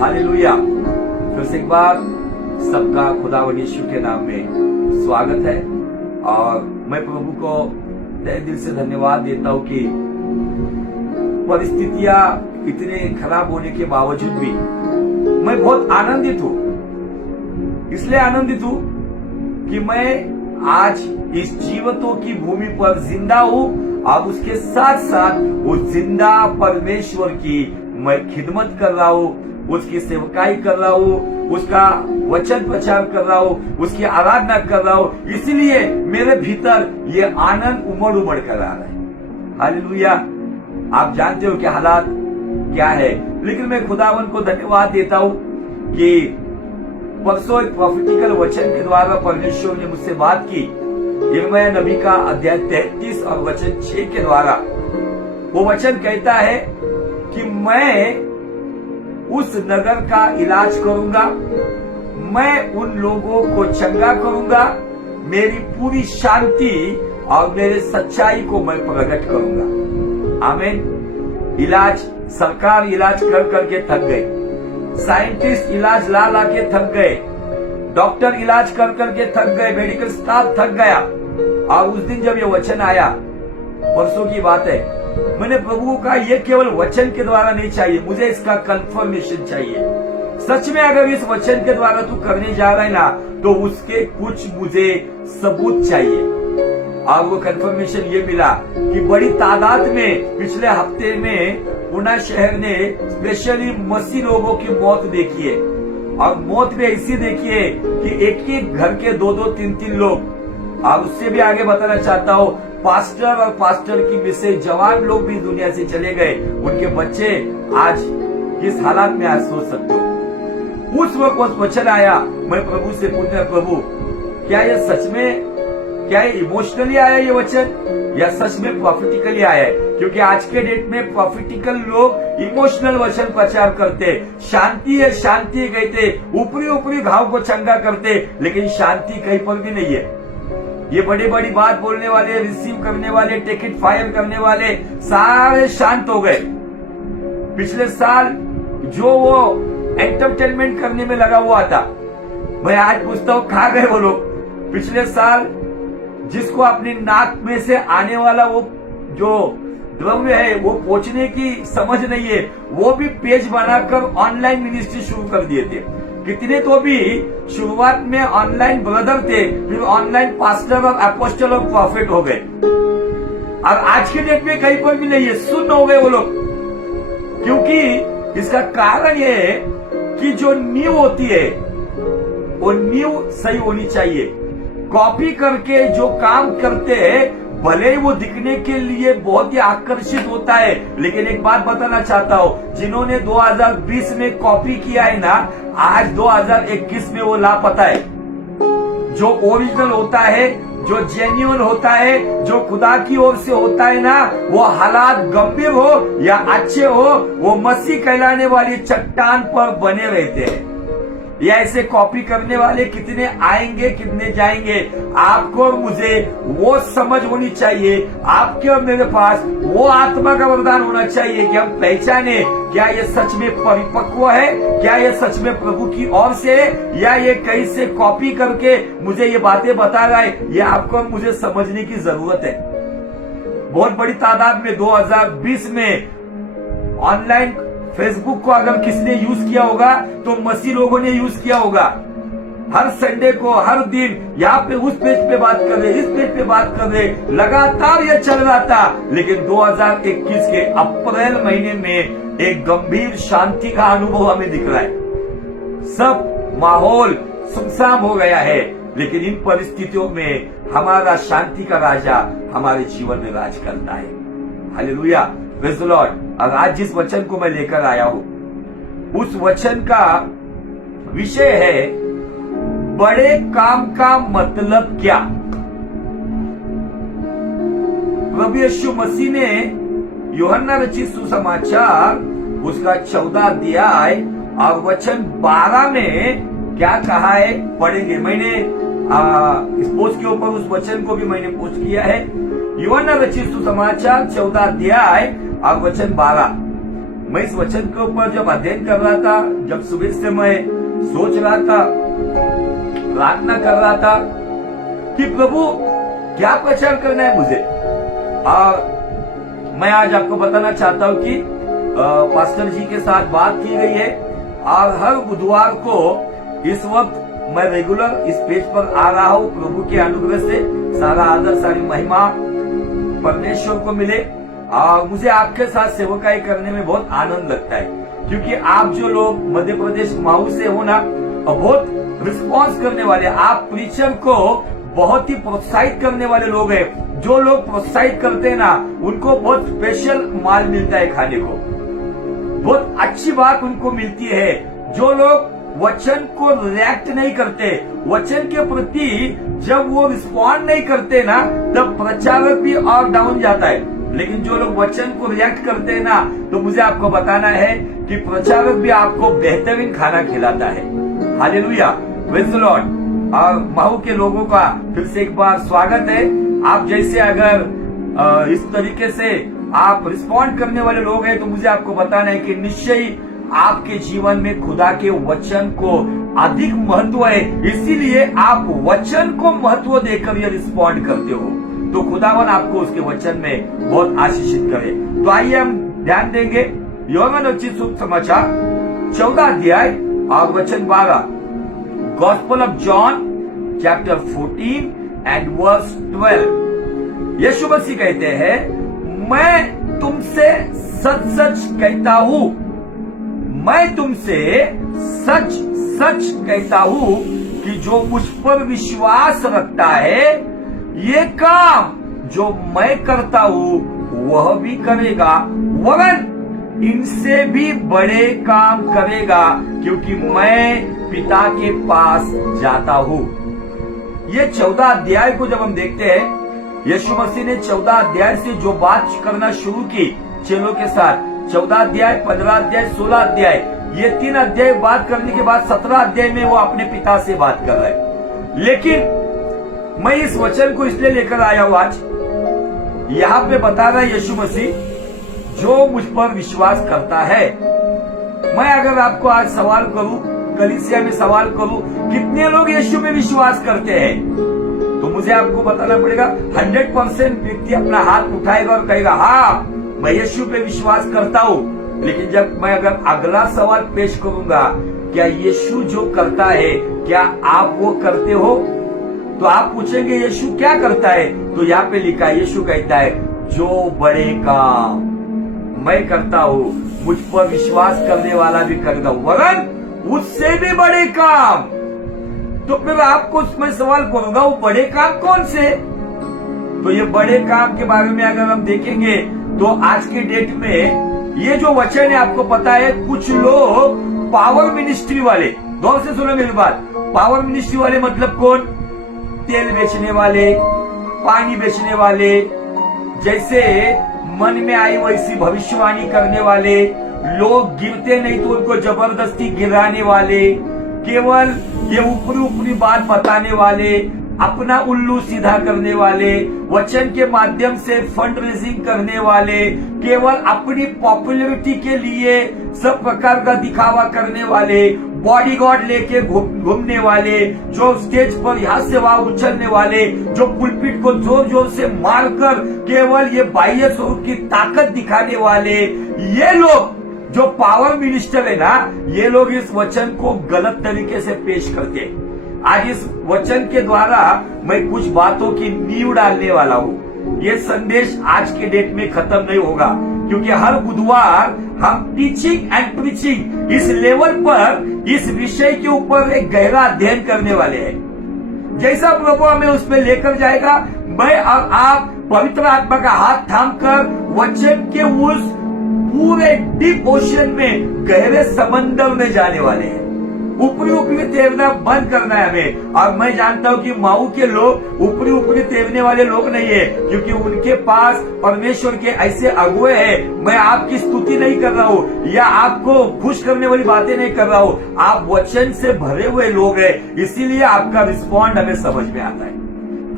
Hallelujah. फिर से एक बार सबका खुदावंद यीशु के नाम में स्वागत है और मैं प्रभु को तहे दिल से धन्यवाद देता हूं कि परिस्थितियां इतने खराब होने के बावजूद भी मैं बहुत आनंदित हूं। इसलिए आनंदित हूं कि मैं आज इस जीवतों की भूमि पर जिंदा हूं और उसके साथ साथ उस जिंदा परमेश्वर की मैं खिदमत कर रहा हूं, उसकी सेवकाई कर रहा हूं, उसका वचन प्रचार कर रहा हूं, उसकी आराधना कर रहा हूं। इसलिए मेरे भीतर ये आनंद उमड़ कर आ रहा है। हालेलुया। आप जानते हो कि हालात क्या है, लेकिन मैं खुदावन को धन्यवाद देता हूं कि परसों एक प्रॉफिटिकल वचन के द्वारा परमेश्वर ने मुझसे बात की। यिर्मयाह नबी का अध्याय 33 और वचन 6 के द्वारा वो वचन कहता है कि मैं उस नगर का इलाज करूंगा, मैं उन लोगों को चंगा करूंगा, मेरी पूरी शांति और मेरे सच्चाई को मैं प्रकट करूंगा। आमीन। इलाज, सरकार इलाज कर करके थक गई, साइंटिस्ट इलाज ला के थक गए, डॉक्टर इलाज कर करके थक गए, मेडिकल स्टाफ थक गया। और उस दिन जब ये वचन आया, परसों की बात है, मैंने प्रभु को कहा ये केवल वचन के द्वारा नहीं चाहिए, मुझे इसका कंफर्मेशन चाहिए। सच में अगर इस वचन के द्वारा तू करने जा रहा है ना, तो उसके कुछ मुझे सबूत चाहिए। और वो कंफर्मेशन ये मिला कि बड़ी तादाद में पिछले हफ्ते में पुणे शहर ने स्पेशली मसीह लोगों की मौत देखी है। और मौत भी ऐसी देखी है कि एक एक घर के 2-2, 3-3 लोग। और उससे भी आगे बताना चाहता हूँ, पास्टर और पास्टर की मिसेज, जवान लोग भी दुनिया से चले गए। उनके बच्चे आज किस हालात में आज सोच सकते हो। उस वक्त वचन आया, मैं प्रभु से पूछा, प्रभु क्या ये सच में, क्या ये इमोशनली आया ये वचन या सच में प्रॉफिटिकली आया है? क्योंकि आज के डेट में प्रॉफिटिकल लोग इमोशनल वचन प्रचार करते, शांति है शांति कहते, ऊपरी ऊपरी घाव को चंगा करते, लेकिन शांति कहीं पर भी नहीं है। ये बड़ी बड़ी बात बोलने वाले, रिसीव करने वाले, टेक इट फायर करने वाले सारे शांत हो गए। पिछले साल जो वो एंटरटेनमेंट करने में लगा हुआ था, मैं आज पूछता हूँ कहाँ गए वो लोग? पिछले साल जिसको अपनी नाक में से आने वाला वो जो द्रव्य है वो पहुंचने की समझ नहीं है, वो भी पेज बनाकर ऑनलाइन मिनिस्ट्री शुरू कर दिए थे। कितने तो भी शुरुआत में ऑनलाइन ब्रदर थे, फिर ऑनलाइन पास्टर और अपोस्टल और प्रॉफिट हो गए। और आज के डेट में कहीं पर भी नहीं है, सुन्न हो गए वो लोग। क्योंकि इसका कारण ये है कि जो नींव होती है वो नींव सही होनी चाहिए। कॉपी करके जो काम करते हैं, भले ही वो दिखने के लिए बहुत ही आकर्षित होता है, लेकिन एक बात बताना चाहता हूं, जिन्होंने 2020 में कॉपी किया है ना, आज 2021 में वो लापता है। जो ओरिजिनल होता है, जो जेन्युइन होता है, जो खुदा की ओर से होता है ना, वो हालात गंभीर हो या अच्छे हो, वो मसीह कहलाने वाली चट्टान पर बने रहते हैं। या ऐसे कॉपी करने वाले कितने आएंगे कितने जाएंगे। आपको और मुझे वो समझ होनी चाहिए, आपके और मेरे पास वो आत्मा का वरदान होना चाहिए कि हम पहचाने क्या ये सच में परिपक्व है, क्या ये सच में प्रभु की ओर से है, या ये कहीं से कॉपी करके मुझे ये बातें बता रहा है। ये आपको और मुझे समझने की जरूरत है। बहुत बड़ी तादाद में 2020 में ऑनलाइन फेसबुक को अगर किसने यूज किया होगा तो मसीह लोगों ने यूज किया होगा। हर संडे को, हर दिन यहाँ पे उस पेज पे बात कर रहे, इस पेज पे बात कर रहे, लगातार ये चल रहा था। लेकिन 2021 के अप्रैल महीने में एक गंभीर शांति का अनुभव हमें दिख रहा है। सब माहौल सुनसान हो गया है, लेकिन इन परिस्थितियों में हमारा शांति का राजा हमारे जीवन में राज करता है। Hallelujah, praise the Lord. और आज जिस वचन को मैं लेकर आया हूं, उस वचन का विषय है बड़े काम का मतलब क्या। प्रभु यीशु मसीह ने यूहन्ना रचित सुसमाचार उसका 14 अध्याय और वचन 12 में क्या कहा है पढ़ेंगे। मैंने इस पोस्ट के ऊपर उस वचन को भी मैंने पोस्ट किया है। यूहन्ना रचित सुसमाचार 14 अध्याय और वचन 12। मैं इस वचन के ऊपर जब अध्ययन कर रहा था, जब सुबह से मैं सोच रहा था, प्रार्थना कर रहा था कि प्रभु क्या प्रचार करना है मुझे, और मैं आज आपको बताना चाहता हूं कि पास्टर जी के साथ बात की गई है और हर बुधवार को इस वक्त मैं रेगुलर इस पेज पर आ रहा हूं। प्रभु के अनुग्रह से सारा आदर, सारी महिमा परमेश्वर को मिले। और मुझे आपके साथ सेवकाई करने में बहुत आनंद लगता है, क्योंकि आप जो लोग मध्य प्रदेश माऊ से हो ना, बहुत रिस्पॉन्स करने वाले, आप प्रीचर को बहुत ही प्रोत्साहित करने वाले लोग हैं। जो लोग प्रोत्साहित करते हैं ना, उनको बहुत स्पेशल माल मिलता है खाने को, बहुत अच्छी बात उनको मिलती है। जो लोग वचन को रिएक्ट नहीं करते, वचन के प्रति जब वो रिस्पॉन्ड नहीं करते ना, तब प्रचारक भी और डाउन जाता है। लेकिन जो लोग वचन को रिएक्ट करते हैं ना, तो मुझे आपको बताना है कि प्रचारक भी आपको बेहतरीन खाना खिलाता है। Hallelujah, praise the Lord. और महू के लोगों का फिर से एक बार स्वागत है। आप जैसे अगर इस तरीके से आप रिस्पॉन्ड करने वाले लोग हैं, तो मुझे आपको बताना है कि निश्चय ही आपके जीवन में खुदा के वचन को अधिक महत्व है, इसीलिए आप वचन को महत्व देकर ये रिस्पॉन्ड करते हो। तो खुदावन आपको उसके वचन में बहुत आशीषित करे। तो आइए हम ध्यान देंगे यूहन्ना रचित सुसमाचार 14 अध्याय और वचन 12, gospel of John chapter 14 and verse 12। Yeshu Masih कहते हैं, मैं तुमसे सच सच कहता हूं, मैं तुमसे सच सच कहता हूं कि जो मुझ पर विश्वास रखता है, ये काम जो मैं करता हूं वह भी करेगा, वरन इनसे भी बड़े काम करेगा, क्योंकि मैं पिता के पास जाता हूं। ये 14 अध्याय को जब हम देखते हैं, यीशु मसीह ने 14 अध्याय से जो बात करना शुरू की चेलों के साथ, 14 अध्याय, 15 अध्याय, 16 अध्याय, ये 3 अध्याय बात करने के बाद 17 अध्याय में वो अपने पिता से बात कर रहे हैं। लेकिन मैं इस वचन को इसलिए लेकर आया हूं आज, यहां पे बता रहा है यीशु मसीह, जो मुझ पर विश्वास करता है। मैं अगर आपको आज सवाल करूं, कलीसिया में सवाल करूं, कितने लोग यीशु में विश्वास करते हैं, तो मुझे आपको बताना पड़ेगा 100% व्यक्ति अपना हाथ उठाएगा और कहेगा, हाँ मैं यीशु पे विश्वास करता हूं। लेकिन जब मैं अगर अगला सवाल पेश करूंगा, क्या यीशु जो करता है क्या आप वो करते हो, तो आप पूछेंगे यीशु क्या करता है, तो यहाँ पे लिखा है, यीशु कहता है, जो बड़े काम मैं करता हूं मुझ पर विश्वास करने वाला भी करेगा, वरन उससे भी बड़े काम। तो फिर आपको मैं सवाल करूंगा, वो बड़े काम कौन से? तो ये बड़े काम के बारे में अगर हम देखेंगे, तो आज के डेट में ये जो वचन है, आपको पता है कुछ लोग पावर मिनिस्ट्री वाले, गौर से सुनो मेरी बात, पावर मिनिस्ट्री वाले मतलब कौन? तेल बेचने वाले, पानी बेचने वाले, जैसे मन में आई वैसी भविष्यवाणी करने वाले, लोग गिरते नहीं तो उनको जबरदस्ती गिराने वाले, केवल ये ऊपरी ऊपरी बात बताने वाले, अपना उल्लू सीधा करने वाले, वचन के माध्यम से फंड रेजिंग करने वाले, केवल अपनी पॉपुलैरिटी के लिए सब प्रकार का दिखावा करने वाले, बॉडीगार्ड लेके घूमने वाले, जो स्टेज पर यहाँ से वहां उछलने वाले, जो पुलपिट को जोर जोर से मारकर केवल ये बाह्य स्वरूप की ताकत दिखाने वाले, ये लोग जो पावर मिनिस्टर है ना, ये लोग इस वचन को गलत तरीके से पेश करते हैं। आज इस वचन के द्वारा मैं कुछ बातों की नींव डालने वाला हूँ। ये संदेश आज के डेट में खत्म नहीं होगा, क्योंकि हर बुधवार हम टीचिंग एंड प्रीचिंग इस लेवल पर इस विषय के ऊपर एक गहरा अध्ययन करने वाले हैं। जैसा प्रभु हमें उसमें लेकर जाएगा, मैं और आप पवित्र आत्मा का हाथ थामकर वचन के उस पूरे डीप ओशन में, गहरे समंदर में जाने वाले हैं। ऊपरी ऊपरी तैरना बंद करना है हमें। और मैं जानता हूं कि माऊ के लोग ऊपरी ऊपरी तैरने वाले लोग नहीं है, क्योंकि उनके पास परमेश्वर के ऐसे अगुए हैं। मैं आपकी स्तुति नहीं कर रहा हूं या आपको खुश करने वाली बातें नहीं कर रहा हूं, आप वचन से भरे हुए लोग हैं, इसीलिए आपका रिस्पॉन्ड हमें समझ में आता है।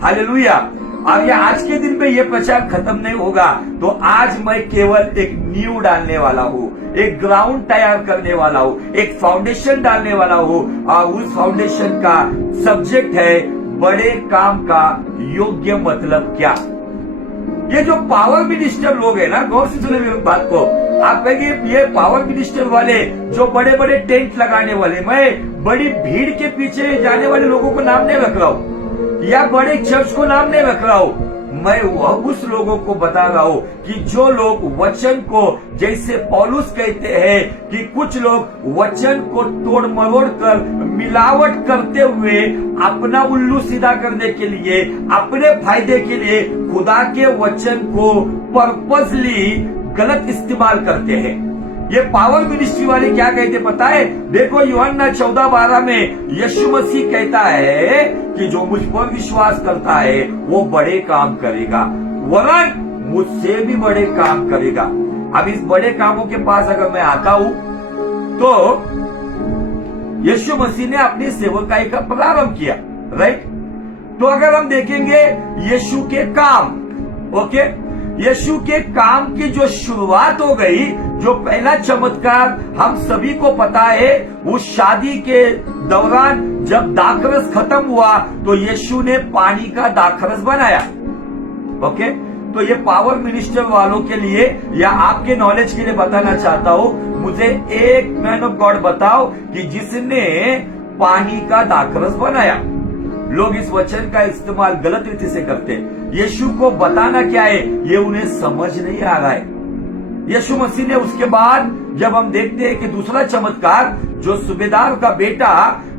हालेलुया। और ये आज के दिन में ये प्रचार खत्म नहीं होगा, तो आज मैं केवल एक नींव डालने वाला हूँ। एक ग्राउंड तैयार करने वाला हो, एक फाउंडेशन डालने वाला हो, और उस फाउंडेशन का सब्जेक्ट है बड़े काम का योग्य मतलब क्या। ये जो पावर मिनिस्टर लोग हैं ना, गौर से सुने मेरी बात को, आप कहेंगे ये पावर मिनिस्टर वाले जो बड़े बड़े टेंट लगाने वाले, मैं बड़ी भीड़ के पीछे जाने वाले लोगों को नाम नहीं रख रहा हूं या बड़े चर्च को नाम नहीं रख रहा हूं, मैं वह उस लोगों को बता रहा हूं कि जो लोग वचन को, जैसे पौलुस कहते हैं कि कुछ लोग वचन को तोड़ मरोड़ कर मिलावट करते हुए अपना उल्लू सीधा करने के लिए, अपने फायदे के लिए खुदा के वचन को पर्पसली गलत इस्तेमाल करते हैं। ये पावर मिनिस्ट्री वाले क्या कहते पता है? देखो यूहन्ना 14:12 में यीशु मसीह कहता है कि जो मुझ पर विश्वास करता है वो बड़े काम करेगा, वरन मुझसे भी बड़े काम करेगा। अब इस बड़े कामों के पास अगर मैं आता हूं तो यीशु मसीह ने अपनी सेवकाई का प्रारंभ किया, राइट? तो अगर हम देखेंगे यीशु के काम, ओके, यीशु के काम की जो शुरुआत हो गई, जो पहला चमत्कार हम सभी को पता है, उस शादी के दौरान जब दाखरस खत्म हुआ तो यीशु ने पानी का दाखरस बनाया, ओके। तो ये पावर मिनिस्टर वालों के लिए या आपके नॉलेज के लिए बताना चाहता हूं, मुझे एक मैन ऑफ गॉड बताओ कि जिसने पानी का दाखरस बनाया। लोग इस वचन का इस्तेमाल गलत रीति से करते हैं। यीशु को बताना क्या है ये उन्हें समझ नहीं आ रहा है। यीशु मसीह ने उसके बाद जब हम देखते हैं कि दूसरा चमत्कार, जो सूबेदार का बेटा,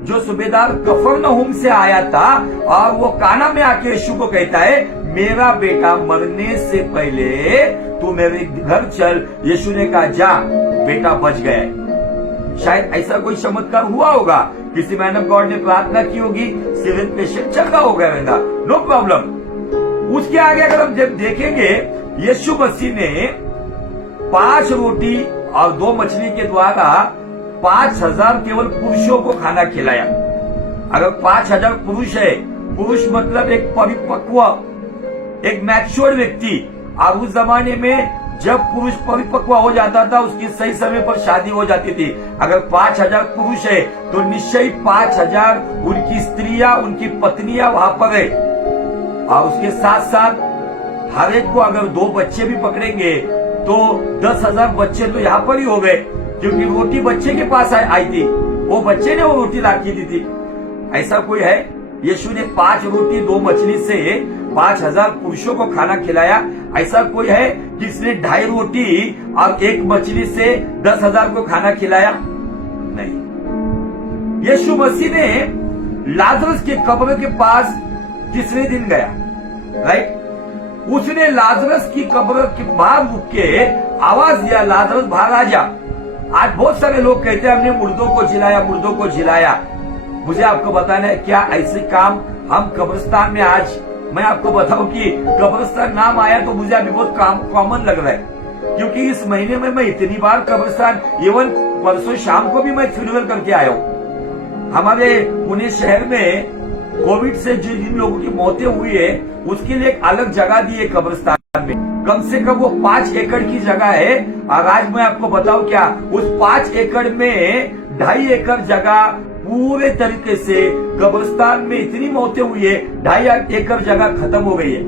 जो सूबेदार कफरनहूम से आया था और वो काना में आके यीशु को कहता है मेरा बेटा मरने से पहले तू मेरे घर चल। यीशु ने कहा जा, बेटा बच गया। शायद ऐसा कोई चमत्कार हुआ होगा, किसी मैन ऑफ गॉड ने प्रार्थना की होगी, सिविल पेशेंट चंगा हो गया रहेगा, नो प्रॉब्लम। उसके आगे अगर हम जब देखेंगे, यीशु मसीह ने 5 रोटी और 2 मछली के द्वारा 5000 केवल पुरुषों को खाना खिलाया। अगर 5000 पुरुष है, पुरुष मतलब एक परिपक्व, एक मैच्योर्ड व्यक्ति, और उस जमाने में जब पुरुष परिपक्व हो जाता था उसकी सही समय पर शादी हो जाती थी। अगर 5000 पुरुष है तो निश्चय 5000 उनकी स्त्रियां, उनकी पत्नियां वहां पर है, और उसके साथ साथ हर एक को अगर 2 बच्चे भी पकड़ेंगे तो 10,000 बच्चे तो यहाँ पर ही हो गए, क्योंकि रोटी बच्चे के पास आई थी, वो बच्चे ने वो रोटी ला की दी थी। ऐसा कोई है? यीशु ने 5 रोटी 2 मछली से 5000 पुरुषों को खाना खिलाया। ऐसा कोई है जिसने 2.5 रोटी और 1 मछली से 10,000 को खाना खिलाया? नहीं। यीशु मसीह ने लाजरस के कब्र के पास तीसरे दिन गया, राइट? उसने लाजरस की कब्र के बाहर रुक के आवाज दिया, लाजरस बाहर आ जा। आज बहुत सारे लोग कहते हैं हमने मुर्दों को जिलाया, मुर्दों को जिलाया। मुझे आपको बताना है क्या ऐसे काम हम कब्रिस्तान में, आज मैं आपको बताऊं कि कब्रिस्तान नाम आया तो मुझे अभी बहुत कॉमन लग रहा है, क्योंकि इस महीने में मैं इतनी बार कब्रिस्तान, इवन परसों शाम को भी मैं फ्यूनरल करके आया हूँ। हमारे पुणे शहर में कोविड से जिन लोगों की मौतें हुई है उसके लिए एक अलग जगह दी है कब्रिस्तान में। कम से कम वो 5 एकड़ की जगह है, और आज मैं आपको बताऊं क्या, उस 5 एकड़ में 2.5 एकड़ जगह पूरे तरीके से कब्रिस्तान में इतनी मौतें हुई है, 2.5 एकड़ जगह खत्म हो गई है।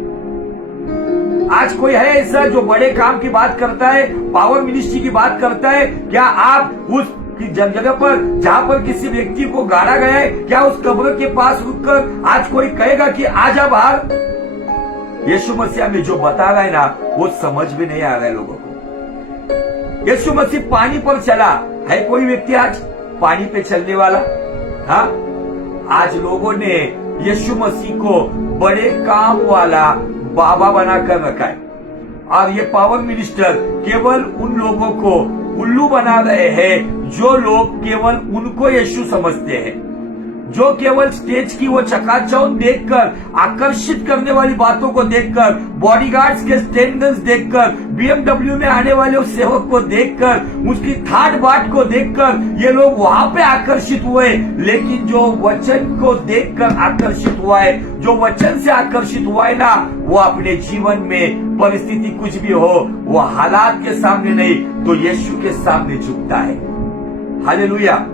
आज कोई है ऐसा जो बड़े काम की बात करता है, पावर मिनिस्ट्री की बात करता है? क्या आप उस जगह पर जहां पर किसी व्यक्ति को गाड़ा गया है, क्या उस कब्र के पास रुककर आज कोई कहेगा कि आजा बाहर? यीशु मसीह हमें जो बता रहा है ना, वो समझ भी नहीं आ रहा है लोगों को। यीशु मसीह पानी पर चला है, कोई व्यक्ति आज पानी पे चलने वाला? हाँ, आज लोगों ने यीशु मसीह को बड़े काम वाला बाबा बनाकर रखा है, और ये पावर मिनिस्टर केवल उन लोगों को उल्लू बना रहे हैं जो लोग केवल उनको यीशु समझते हैं, जो केवल स्टेज की वो चकाचौंध देखकर, आकर्षित करने वाली बातों को देखकर, बॉडीगार्ड्स के स्टैंडर्ड्स देखकर, BMW में आने वाले उस सेवक को देखकर, उसकी ठाट बाट को देखकर ये लोग वहां पे आकर्षित हुए। लेकिन जो वचन को देखकर आकर्षित हुआ है, जो वचन से आकर्षित हुआ है ना, वो अपने जीवन में परिस्थिति कुछ भी हो, वो हालात के सामने नहीं तो यीशु के सामने झुकता है। हालेलुया।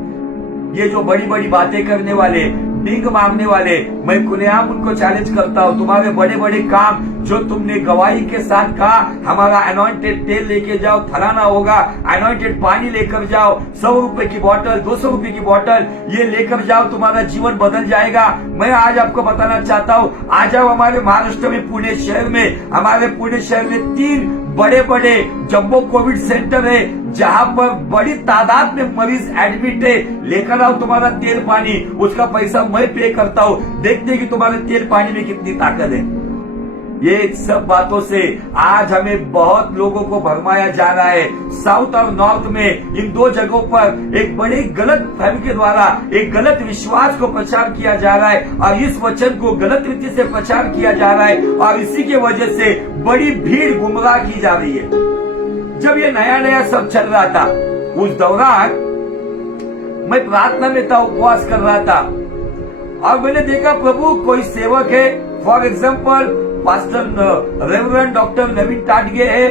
ये जो बड़ी बड़ी बातें करने वाले, डींग मांगने वाले, मैं खुलेआम उनको चैलेंज करता हूं, तुम्हारे बड़े बड़े काम जो तुमने गवाही के साथ कहा, हमारा अनॉइंटेड तेल लेके जाओ, फलाना होगा, अनॉइंटेड पानी लेकर जाओ, 100 रुपए की बोतल, 200 रुपए की बोतल, ये लेकर जाओ, तुम्हारा जीवन बदल जाएगा। मैं आज आपको बताना चाहता हूं, आ जाओ हमारे महाराष्ट्र में, पुणे शहर में, हमारे पुणे शहर में 3 बड़े बड़े जम्बो कोविड सेंटर है, जहां पर बड़ी तादाद में मरीज एडमिट है। लेकर आओ तुम्हारा तेल पानी, उसका पैसा मैं पे करता हूं, देखते कि तुम्हारे तेल पानी में कितनी ताकत है। ये सब बातों से आज हमें बहुत लोगों को भरमाया जा रहा है। साउथ और नॉर्थ में इन 2 जगहों पर एक बड़ी गलत फहमी के द्वारा एक गलत विश्वास को प्रचार किया जा रहा है और इस वचन को गलत रीति से प्रचार किया जा रहा है और इसी के वजह से बड़ी भीड़ गुमराह की जा रही है। जब ये नया नया सब चल रहा था, उस दौरान मैं प्रार्थना में था, उपवास कर रहा था और मैंने देखा प्रभु कोई सेवक है, for example pastor reverend doctor Naveen Tatge है,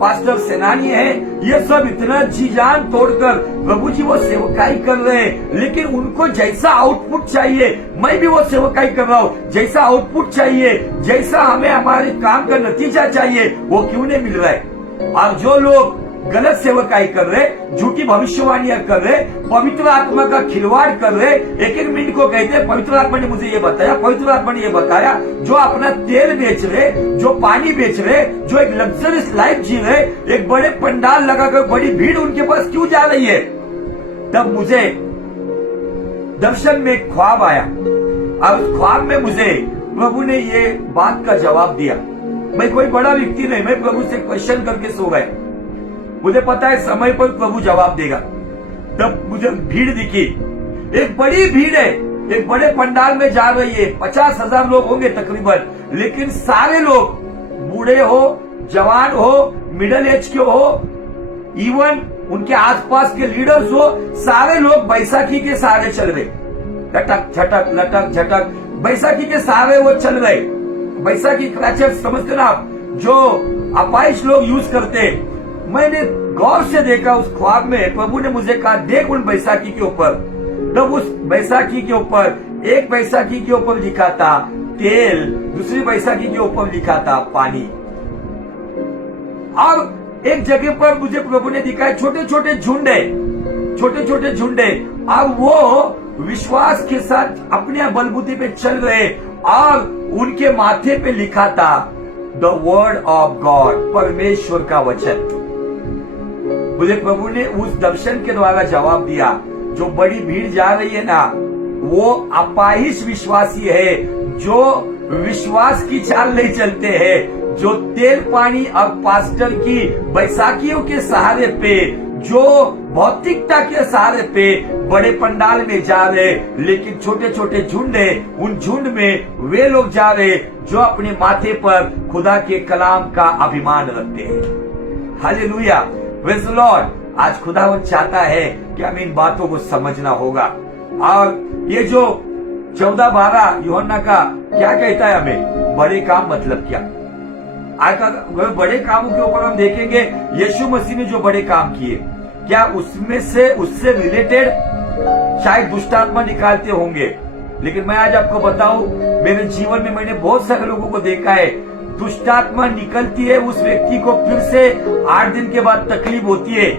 पास्टर सेनानी है, ये सब इतना जी जान तोड़कर प्रभु जी वो सेवकाई कर रहे हैं, लेकिन उनको जैसा आउटपुट चाहिए, मैं भी वो सेवकाई कर रहा हूँ, जैसा आउटपुट चाहिए, जैसा हमें हमारे काम का नतीजा चाहिए, वो क्यों नहीं मिल रहा है। और जो लोग गलत सेवकाई कर रहे, झूठी भविष्यवाणियां कर रहे, पवित्र आत्मा का खिलवाड़ कर रहे, एक मिनट को कहते हैं पवित्र आत्मा ने मुझे ये बताया, पवित्र आत्मा ने ये बताया, जो अपना तेल बेच रहे, जो पानी बेच रहे, जो एक लग्जरियस लाइफ जी रहे, एक बड़े पंडाल लगाकर बड़ी भीड़ उनके पास क्यों जा रही है। तब मुझे दर्शन में एक ख्वाब आया और उस ख्वाब में मुझे प्रभु ने ये बात का जवाब दिया। मैं कोई बड़ा व्यक्ति नहीं, मैं प्रभु से क्वेश्चन करके सो गए, मुझे पता है समय पर प्रभु जवाब देगा। तब मुझे भीड़ दिखी, एक बड़ी भीड़ है, एक बड़े पंडाल में जा रही है, 50,000 लोग होंगे तकरीबन, लेकिन सारे लोग बूढ़े हो, जवान हो, मिडिल एज के हो, इवन उनके आसपास के लीडर्स हो, सारे लोग बैसाखी के सहारे चल रहे, लटक झटक लटक झटक बैसाखी के सहारे वो चल रहे। बैसाखी क्रैचर्स समझते ना आप, जो अपाइश लोग यूज करते। मैंने गौर से देखा उस ख्वाब में, प्रभु ने मुझे कहा देख उन बैसाखी के ऊपर। तब उस बैसाखी के ऊपर, एक बैसाखी के ऊपर लिखा था तेल, दूसरी बैसाखी के ऊपर लिखा था पानी, और एक जगह पर मुझे प्रभु ने दिखाया छोटे छोटे झुंड है, छोटे छोटे झुंड है, और वो विश्वास के साथ अपने बलबूते पे चल रहे और उनके माथे पे लिखा था द वर्ड ऑफ गॉड, परमेश्वर का वचन। मुझे प्रभु ने उस दर्शन के द्वारा जवाब दिया, जो बड़ी भीड़ जा रही है ना, वो अपाहिज विश्वासी है, जो विश्वास की चाल नहीं चलते हैं, जो तेल पानी और पास्टर की बैसाखियों के सहारे पे, जो भौतिकता के सहारे पे बड़े पंडाल में जा रहे, लेकिन छोटे छोटे झुंड है, उन झुंड में वे लोग जा रहे जो अपने माथे पर खुदा के कलाम का अभिमान रखते हैं। Hallelujah, praise the Lord. आज खुदावंद चाहता है कि हमें इन बातों को समझना होगा। और ये जो 14-12 यूहन्ना का क्या कहता है हमें, बड़े काम मतलब क्या। आज बड़े कामों के ऊपर हम देखेंगे, यीशु मसीह ने जो बड़े काम किए, क्या उसमें से उससे रिलेटेड शायद दुष्टात्मा निकालते होंगे, लेकिन मैं आज आपको बताऊं, मेरे जीवन में मैंने बहुत सारे लोगों को देखा है, दुष्टात्मा निकलती है, उस व्यक्ति को फिर से 8 दिन के बाद तकलीफ होती है।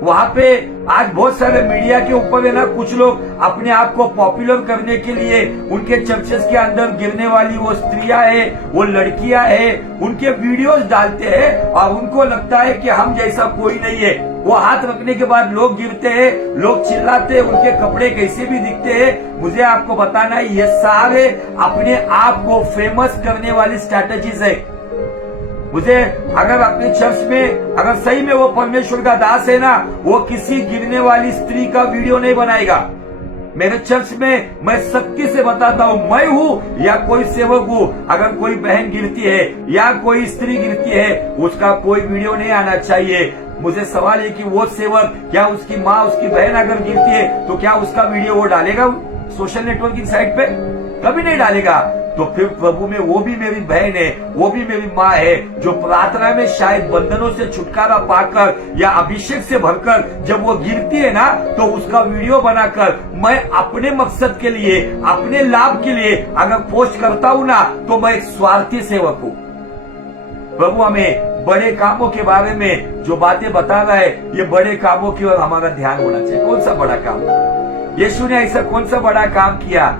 वहां पे आज बहुत सारे मीडिया के ऊपर है ना, कुछ लोग अपने आप को पॉपुलर करने के लिए उनके चर्चेस के अंदर गिरने वाली वो स्त्रियां है, वो लड़कियां है, उनके वीडियोस डालते हैं और उनको लगता है कि हम जैसा कोई नहीं है। वो हाथ रखने के बाद लोग गिरते हैं, लोग चिल्लाते हैं, उनके कपड़े कैसे भी दिखते हैं। मुझे आपको बताना है, ये सारे अपने आप को फेमस करने वाली स्ट्रैटेजीज है। मुझे अगर अपने चर्च में अगर सही में वो परमेश्वर का दास है ना, वो किसी गिरने वाली स्त्री का वीडियो नहीं बनाएगा। मेरे चर्च में मैं सख्ती से बताता हूं, मैं हूं या कोई सेवक हूं, अगर कोई बहन गिरती है या कोई स्त्री गिरती है, उसका कोई वीडियो नहीं आना चाहिए। मुझे सवाल है कि वो सेवक, क्या उसकी माँ, उसकी बहन अगर गिरती है तो क्या उसका वीडियो वो डालेगा सोशल नेटवर्किंग साइट पे? कभी नहीं डालेगा। तो फिर प्रभु में वो भी मेरी बहन है, वो भी मेरी माँ है, जो प्रार्थना में शायद बंधनों से छुटकारा पाकर या अभिषेक से भरकर जब वो गिरती है ना, तो उसका वीडियो बनाकर मैं अपने मकसद के लिए, अपने लाभ के लिए अगर पोस्ट करता हूं ना, तो मैं एक स्वार्थी सेवक हूं। प्रभु हमें बड़े कामों के बारे में जो बातें बता रहा है, ये बड़े कामों की ओर हमारा ध्यान होना चाहिए। कौन सा बड़ा काम? यीशु ने ऐसा कौन सा बड़ा काम किया?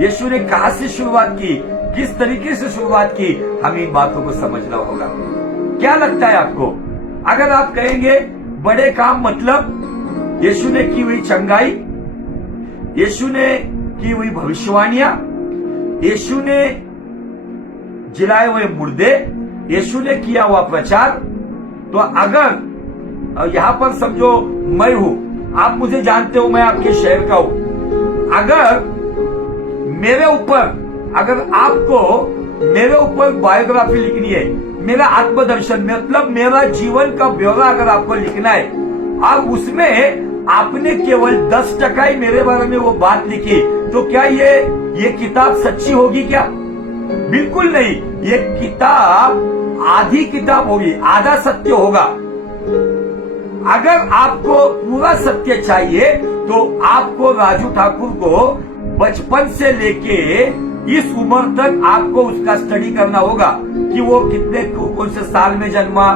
यीशु ने कहां से शुरुआत की, किस तरीके से शुरुआत की, हमें इन बातों को समझना होगा। क्या लगता है आपको, अगर आप कहेंगे बड़े काम मतलब यीशु ने की हुई चंगाई, यीशु ने की हुई भविष्यवाणियां, यीशु ने जिलाए हुए मुर्दे, यीशु ने किया हुआ प्रचार, तो अगर यहां पर समझो मैं हूं, आप मुझे जानते हो, मैं आपके शहर का हूं, अगर मेरे ऊपर, अगर आपको मेरे ऊपर बायोग्राफी लिखनी है, मेरा आत्मदर्शन मतलब मेरा जीवन का ब्यौरा अगर आपको लिखना है, और उसमें आपने केवल 10% ही मेरे बारे में वो बात लिखी, तो क्या ये किताब सच्ची होगी क्या? बिल्कुल नहीं। ये किताब आधी किताब होगी, आधा सत्य होगा। अगर आपको पूरा सत्य चाहिए तो आपको राजू ठाकुर को बचपन से लेके इस उम्र तक आपको उसका स्टडी करना होगा कि वो कितने कौन से साल में जन्मा,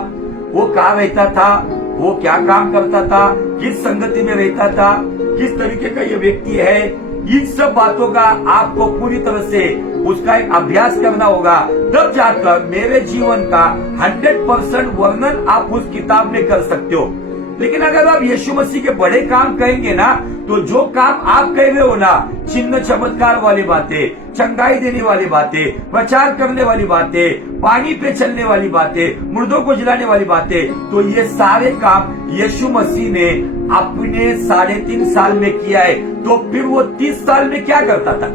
वो कहाँ रहता था, वो क्या काम करता था, किस संगति में रहता था, किस तरीके का ये व्यक्ति है। इन सब बातों का आपको पूरी तरह से उसका एक अभ्यास करना होगा, तब जाकर मेरे जीवन का 100% वर्णन आप उस किताब में कर सकते हो। लेकिन अगर आप यीशु मसीह के बड़े काम कहेंगे ना, तो जो काम आप कह रहे हो ना, चिन्ह चमत्कार वाली बातें, चंगाई देने वाली बातें, प्रचार करने वाली बातें, पानी पे चलने वाली बातें, मुर्दों को जिलाने वाली बातें, तो ये सारे काम यीशु मसीह ने अपने 3.5 साल में किया है। तो फिर वो 30 साल में क्या करता था?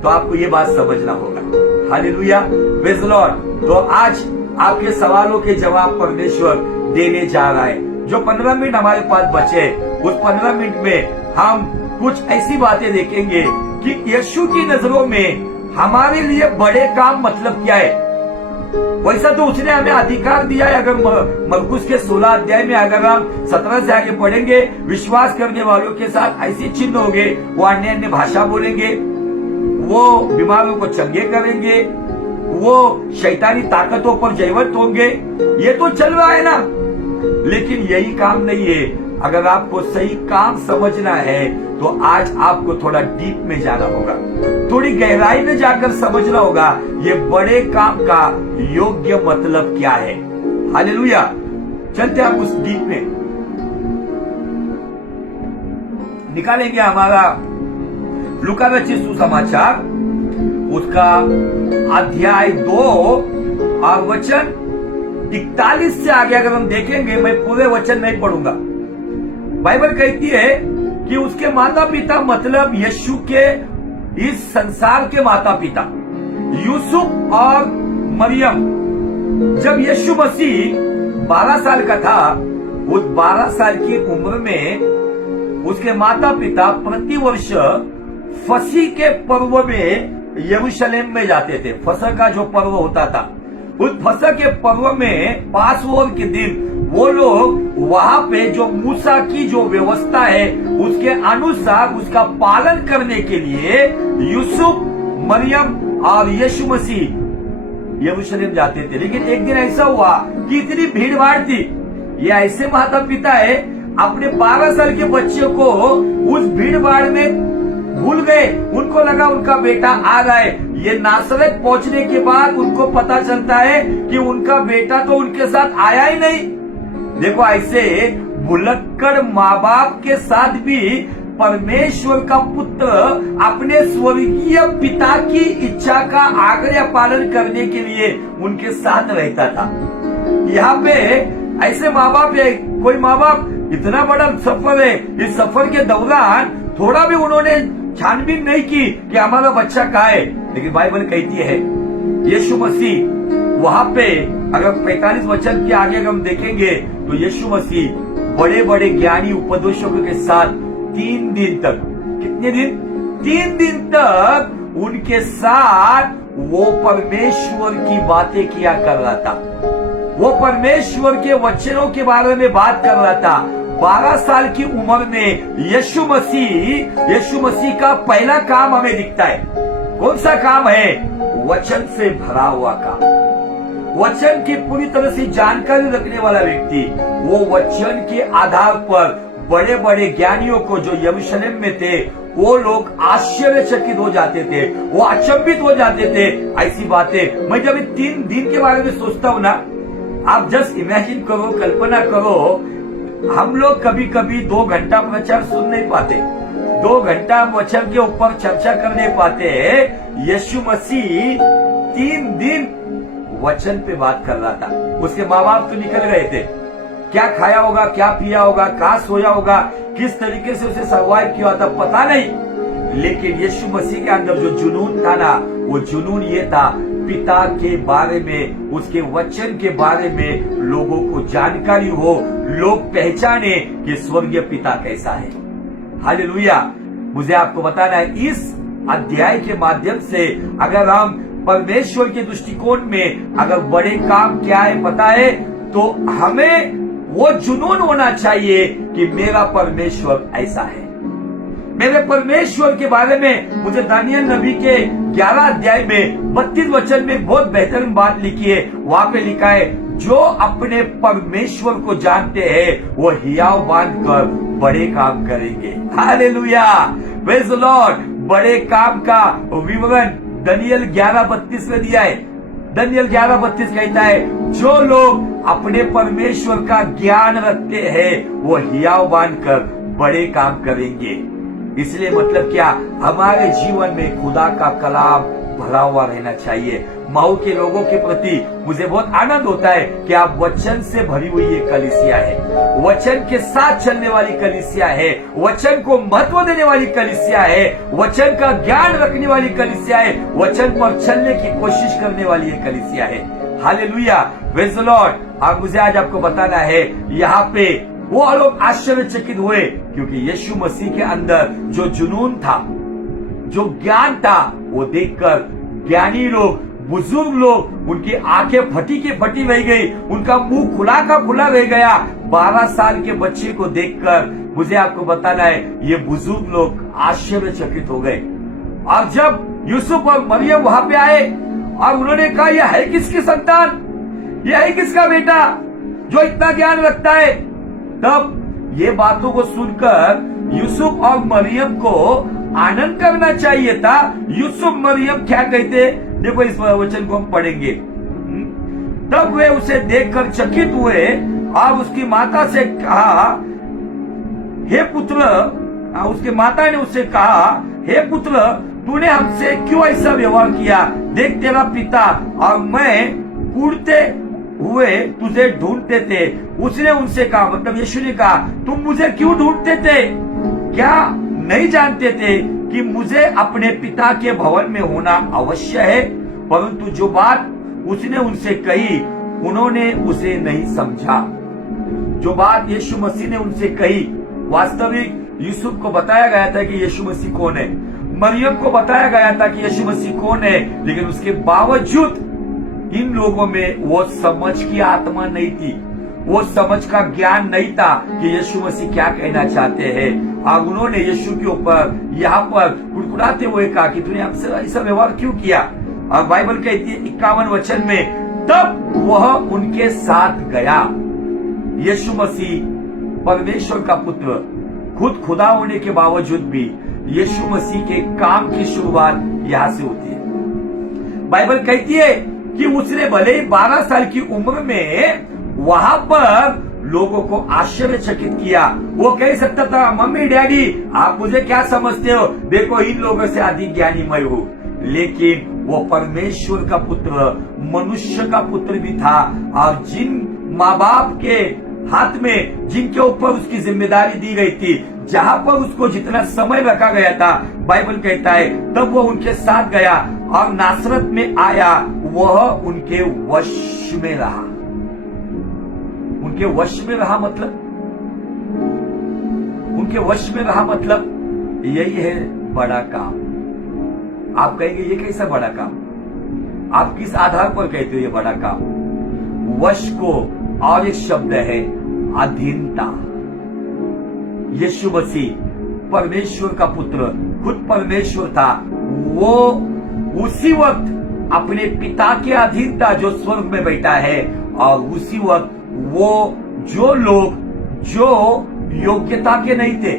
तो आपको ये बात समझना होगा। Hallelujah, praise the Lord. तो आज आपके सवालों के जवाब परमेश्वर देने जा रहा है। जो 15 मिनट हमारे पास बचे, उस 15 मिनट में हम कुछ ऐसी बातें देखेंगे कि यीशु की नजरों में हमारे लिए बड़े काम मतलब क्या है। वैसा तो उसने हमें अधिकार दिया है। अगर मरकुस के 16 अध्याय में अगर हम 17 से आगे पढ़ेंगे, विश्वास करने वालों के साथ ऐसे चिन्ह होंगे, वो अन्य अन्य भाषा बोलेंगे, वो बीमारों को चंगे करेंगे, वो शैतानी ताकतों पर जयवंत होंगे। ये तो चल रहा है ना, लेकिन यही काम नहीं है। अगर आपको सही काम समझना है तो आज आपको थोड़ा डीप में जाना होगा, थोड़ी गहराई में जाकर समझना होगा ये बड़े काम का योग्य मतलब क्या है। हालेलुया। चलते आप उस डीप में निकालेंगे हमारा लूका रचित सुसमाचार, उसका अध्याय 2 और वचन 41 से आगे अगर हम देखेंगे, मैं पूरे वचन नहीं पढ़ूंगा। बाइबल कहती है कि उसके माता पिता मतलब यीशु के इस संसार के माता पिता यूसुफ और मरियम, जब यीशु मसीह 12 साल का था, उस 12 साल की उम्र में उसके माता पिता प्रतिवर्ष फसह के पर्व में यरूशलेम में जाते थे। फसह का जो पर्व होता था, उस फसह के पर्व में पासओवर के दिन वो लोग वहां पे जो मूसा की जो व्यवस्था है उसके अनुसार उसका पालन करने के लिए यूसुफ, मरियम और यीशु मसीह यरूशलेम जाते थे। लेकिन एक दिन ऐसा हुआ कि इतनी भीड़ भाड़ थी, ये ऐसे माता पिता है अपने 12 साल के बच्चे को उस भीड़ भाड़ में भूल गए। उनको लगा उनका बेटा आ रहा है। ये नासरत पहुंचने के बाद उनको पता चलता है कि उनका बेटा तो उनके साथ आया ही नहीं। देखो, ऐसे भुलक्कड़ माँ बाप के साथ भी परमेश्वर का पुत्र अपने स्वर्गीय पिता की इच्छा का आज्ञा पालन करने के लिए उनके साथ रहता था। यहाँ पे ऐसे माँ बाप है, कोई माँ बाप इतना बड़ा सफर है, इस सफर के दौरान थोड़ा भी उन्होंने छानबीन नहीं की कि हमारा बच्चा कहाँ है। लेकिन बाइबल कहती है यीशु मसीह वहां पे, अगर 45 वचन के आगे अगर हम देखेंगे तो यीशु मसीह बड़े बड़े ज्ञानी उपदेशकों के साथ 3 दिन तक, कितने दिन? 3 दिन तक उनके साथ वो परमेश्वर की बातें किया कर रहा था। वो परमेश्वर के वचनों के बारे में बात कर रहा था। 12 साल की उम्र में यीशु मसीह का पहला काम हमें दिखता है। कौन सा काम है? वचन से भरा हुआ काम, वचन की पूरी तरह से जानकारी रखने वाला व्यक्ति। वो वचन के आधार पर बड़े बड़े ज्ञानियों को जो यरूशलेम में थे, वो लोग आश्चर्यचकित हो जाते थे, वो अचंभित हो जाते थे। ऐसी बातें मैं जब 3 दिन के बारे में सोचता हूं ना, आप जस्ट इमेजिन करो, कल्पना करो, हम लोग कभी कभी 2 घंटा प्रचार सुन नहीं पाते, 2 घंटा वचन के ऊपर चर्चा कर नहीं पाते। यीशु मसीह 3 दिन वचन पे बात कर रहा था। उसके माँ बाप तो निकल गए थे, क्या खाया होगा, क्या पिया होगा, कहाँ सोया होगा, किस तरीके से उसे सर्वाइव किया था पता नहीं। लेकिन यीशु मसीह के अंदर जो जुनून था ना, वो जुनून ये था, पिता के बारे में, उसके वचन के बारे में लोगों को जानकारी हो, लोग पहचाने कि स्वर्गीय पिता कैसा है। हालेलुया। मुझे आपको बताना है, इस अध्याय के माध्यम से अगर हम परमेश्वर के दृष्टिकोण में अगर बड़े काम क्या है पता है, तो हमें वो जुनून होना चाहिए कि मेरा परमेश्वर ऐसा है। मेरे परमेश्वर के बारे में मुझे दानियल नबी के 11 अध्याय में 32 वचन में बहुत बेहतरीन बात लिखी है। वहां पे लिखा है, जो अपने परमेश्वर को जानते हैं वो हियाव बांधकर बड़े काम करेंगे। Hallelujah, praise the Lord. बड़े काम का विवरण दानियल 11:32 में दिया है। दानियल 11:32 कहता है, जो लोग अपने परमेश्वर का ज्ञान रखते हैं वो हियाव बांधकर बड़े काम करेंगे। इसलिए मतलब क्या, हमारे जीवन में खुदा का कलाम भरा हुआ रहना चाहिए। माऊ के लोगों के प्रति मुझे बहुत आनंद होता है कि आप वचन से भरी हुई ये कलीसिया है, वचन के साथ चलने वाली कलीसिया है, वचन को महत्व देने वाली कलीसिया है, वचन का ज्ञान रखने वाली कलीसिया है, वचन पर चलने की कोशिश करने वाली ये कलीसिया है। Hallelujah, praise the Lord. और मुझे आज आपको बताना है, यहाँ पे वो लोग आश्चर्यचकित हुए क्योंकि यीशु मसीह के अंदर जो जुनून था, जो ज्ञान था, वो देखकर ज्ञानी लोग, बुजुर्ग लोग, उनकी आंखें फटी की फटी रह गई, उनका मुंह खुला का खुला रह गया। 12 साल के बच्चे को देखकर मुझे आपको बताना है, ये बुजुर्ग लोग आश्चर्यचकित हो गए। और जब यूसुफ और मरियम वहां पे आए और उन्होंने कहा, यह है किसकी संतान, यह है किसका बेटा जो इतना ज्ञान रखता है, तब ये बातों को सुनकर यूसुफ और मरियम को आनंद करना चाहिए था। यूसुफ मरियम क्या कहते, देखो इस वचन को हम पढ़ेंगे। तब वे उसे देखकर चकित हुए और उसकी माता से कहा, हे पुत्र, उसके माता ने उससे कहा, हे पुत्र, तूने हमसे क्यों ऐसा व्यवहार किया? देख, तेरा पिता और मैं कूदते हुए तुझे ढूंढते थे। उसने उनसे कहा, मतलब यीशु ने कहा, तुम मुझे क्यों ढूंढते थे? क्या नहीं जानते थे कि मुझे अपने पिता के भवन में होना अवश्य है? परंतु जो बात उसने उनसे कही, उन्होंने उसे नहीं समझा। जो बात यीशु मसीह ने उनसे कही, वास्तविक यूसुफ को बताया गया था कि यीशु मसीह कौन है, मरियम को बताया गया था कि यीशु मसीह कौन है, लेकिन उसके बावजूद इन लोगों में वो समझ की आत्मा नहीं थी, वो समझ का ज्ञान नहीं था कि यीशु मसीह क्या कहना चाहते हैं। और उन्होंने यीशु के ऊपर यहाँ पर कुड़कुड़ाते हुए कहा कि तूने हमसे ऐसा व्यवहार क्यों किया? और बाइबल कहती है 51 वचन में, तब वह उनके साथ गया। यीशु मसीह परमेश्वर का पुत्र, खुद खुदा होने के बावजूद भी यीशु मसीह के काम की शुरुआत यहाँ से होती है। बाइबल कहती है कि उसने भले ही 12 साल की उम्र में वहां पर लोगों को आश्चर्यचकित किया। वो कह सकता था, मम्मी डैडी आप मुझे क्या समझते हो, देखो इन लोगों से अधिक ज्ञानी मैं हूं। लेकिन वो परमेश्वर का पुत्र, मनुष्य का पुत्र भी था। और जिन माँ बाप के हाथ में, जिनके ऊपर उसकी जिम्मेदारी दी गई थी, जहां पर उसको जितना समय रखा गया था, बाइबल कहता है तब वह उनके साथ गया और नासरत में आया, वह उनके वश में रहा। उनके वश में रहा मतलब, उनके वश में रहा मतलब यही है बड़ा काम। आप कहेंगे ये कैसा बड़ा काम? आप किस आधार पर कहते हो ये बड़ा काम? वश को और एक शब्द है अधीनता। यीशु मसीह परमेश्वर का पुत्र, खुद परमेश्वर था, वो उसी वक्त अपने पिता के अधीनता जो स्वर्ग में बैठा है, और उसी वक्त वो जो लोग जो योग्यता के नहीं थे,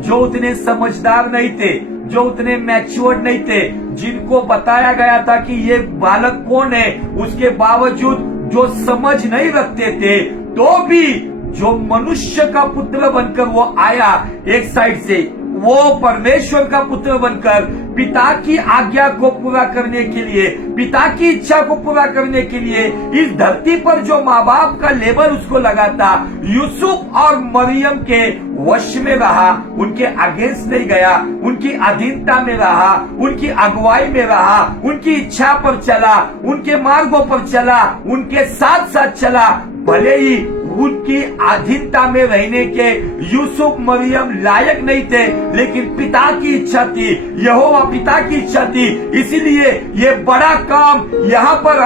जो उतने समझदार नहीं थे, जो उतने मैच्योर्ड नहीं थे, जिनको बताया गया था कि ये बालक कौन है, उसके बावजूद जो समझ नहीं रखते थे, तो भी जो मनुष्य का पुत्र बनकर वो आया, एक साइड से वो परमेश्वर का पुत्र बनकर पिता की आज्ञा को पूरा करने के लिए, पिता की इच्छा को पूरा करने के लिए इस धरती पर जो माँ बाप का लेबर उसको लगा था, यूसुफ और मरियम के वश में रहा, उनके अगेंस्ट नहीं गया, उनकी अधीनता में रहा, उनकी अगुवाई में रहा, उनकी इच्छा पर चला, उनके मार्गों पर चला, उनके साथ साथ चला। भले ही उनकी अधीनता में रहने के यूसुफ मरियम लायक नहीं थे, लेकिन पिता की इच्छा थी, यहोवा पिता की इच्छा थी, इसीलिए ये बड़ा काम यहाँ पर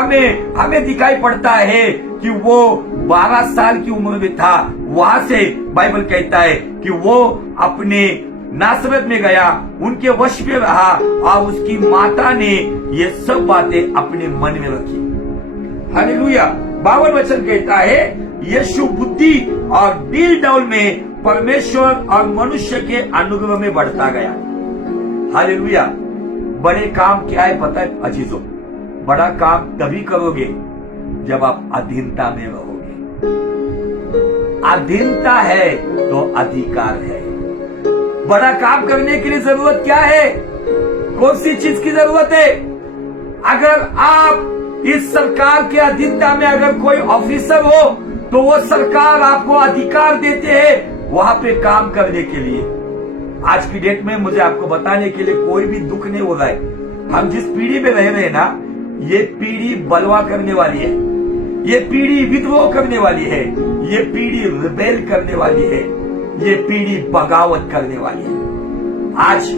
हमें दिखाई पड़ता है कि वो 12 साल की उम्र में था। वहां से बाइबल कहता है कि वो अपने नासरत में गया, उनके वश में रहा, और उसकी माता ने ये सब बातें अपने मन में रखी। हालेलुया। 52 वचन कहता है यीशु बुद्धि और दिल डौल में परमेश्वर और मनुष्य के अनुग्रह में बढ़ता गया। हालेलुया। बड़े काम क्या है पता है अजीजों? बड़ा काम तभी करोगे जब आप अधीनता में रहोगे। अधीनता है तो अधिकार है। बड़ा काम करने के लिए जरूरत क्या है? कौन सी चीज की जरूरत है? अगर आप इस सरकार के अधीनता में अगर कोई ऑफिसर हो, तो वो सरकार आपको अधिकार देते हैं वहां पे काम करने के लिए। आज की डेट में मुझे आपको बताने के लिए कोई भी दुख नहीं हो रहा है। हम जिस पीढ़ी में रह रहे हैं ना, ये पीढ़ी बलवा करने वाली है, ये पीढ़ी विद्रोह करने वाली है, ये पीढ़ी रिबेल करने वाली है, ये पीढ़ी बगावत करने वाली है। आज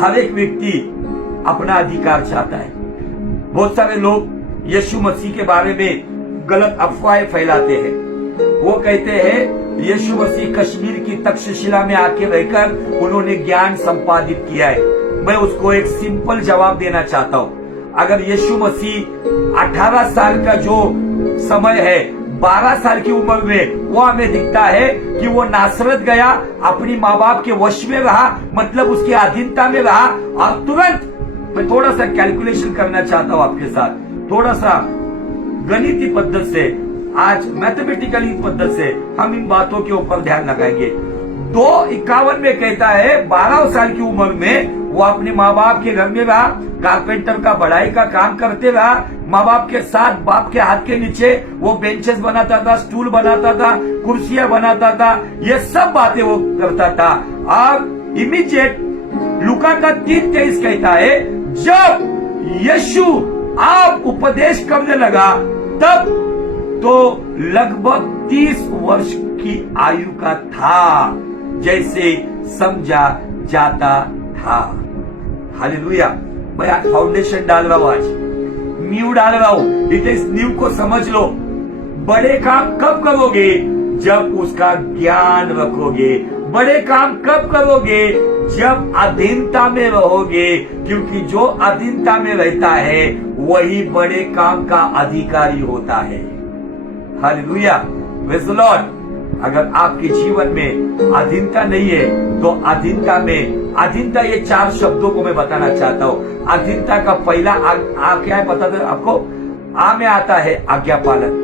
हर एक व्यक्ति अपना अधिकार चाहता है। बहुत सारे लोग यीशु मसीह के बारे में गलत अफवाहें फैलाते हैं। वो कहते हैं यीशु मसीह कश्मीर की तक्षशिला में आके रहकर उन्होंने ज्ञान संपादित किया है। मैं उसको एक सिंपल जवाब देना चाहता हूँ। अगर यीशु मसीह 18 साल का जो समय है, 12 साल की उम्र में वो हमें दिखता है कि वो नासरत गया, अपनी माँ बाप के वश में रहा, मतलब उसकी अधीनता में रहा, और तुरंत मैं थोड़ा सा कैलकुलेशन करना चाहता हूँ आपके साथ, थोड़ा सा गणितीय पद्धति से, आज मैथमेटिकली पद्धति से हम इन बातों के ऊपर ध्यान लगाएंगे। 2:51 में कहता है 12 साल की उम्र में वो अपने माँ बाप के घर में रहा, कारपेंटर का बढ़ाई का काम करते रहा, माँ बाप के साथ, बाप के हाथ के नीचे वो बेंचेस बनाता था, स्टूल बनाता था, कुर्सियां बनाता था, ये सब बातें वो करता था। और इमीडिएट लूका का 3:23 कहता है जब यीशु आप उपदेश करने लगा तब तो लगभग 30 वर्ष की आयु का था, जैसे समझा जाता था। हालेलुया। मैं आज फाउंडेशन डाल रहा हूं, आज नींव डाल रहा हूं, इस नींव को समझ लो। बड़े काम कब करोगे? जब उसका ज्ञान रखोगे। बड़े काम कब करोगे? जब अधीनता में रहोगे, क्योंकि जो अधीनता में रहता है वही बड़े काम का अधिकारी होता है। Hallelujah, praise the Lord. अगर आपके जीवन में अधीनता नहीं है तो अधीनता में ये 4 शब्दों को मैं बताना चाहता हूँ। अधीनता का पहला क्या है पता था आपको? आ में आता है आज्ञा पालन,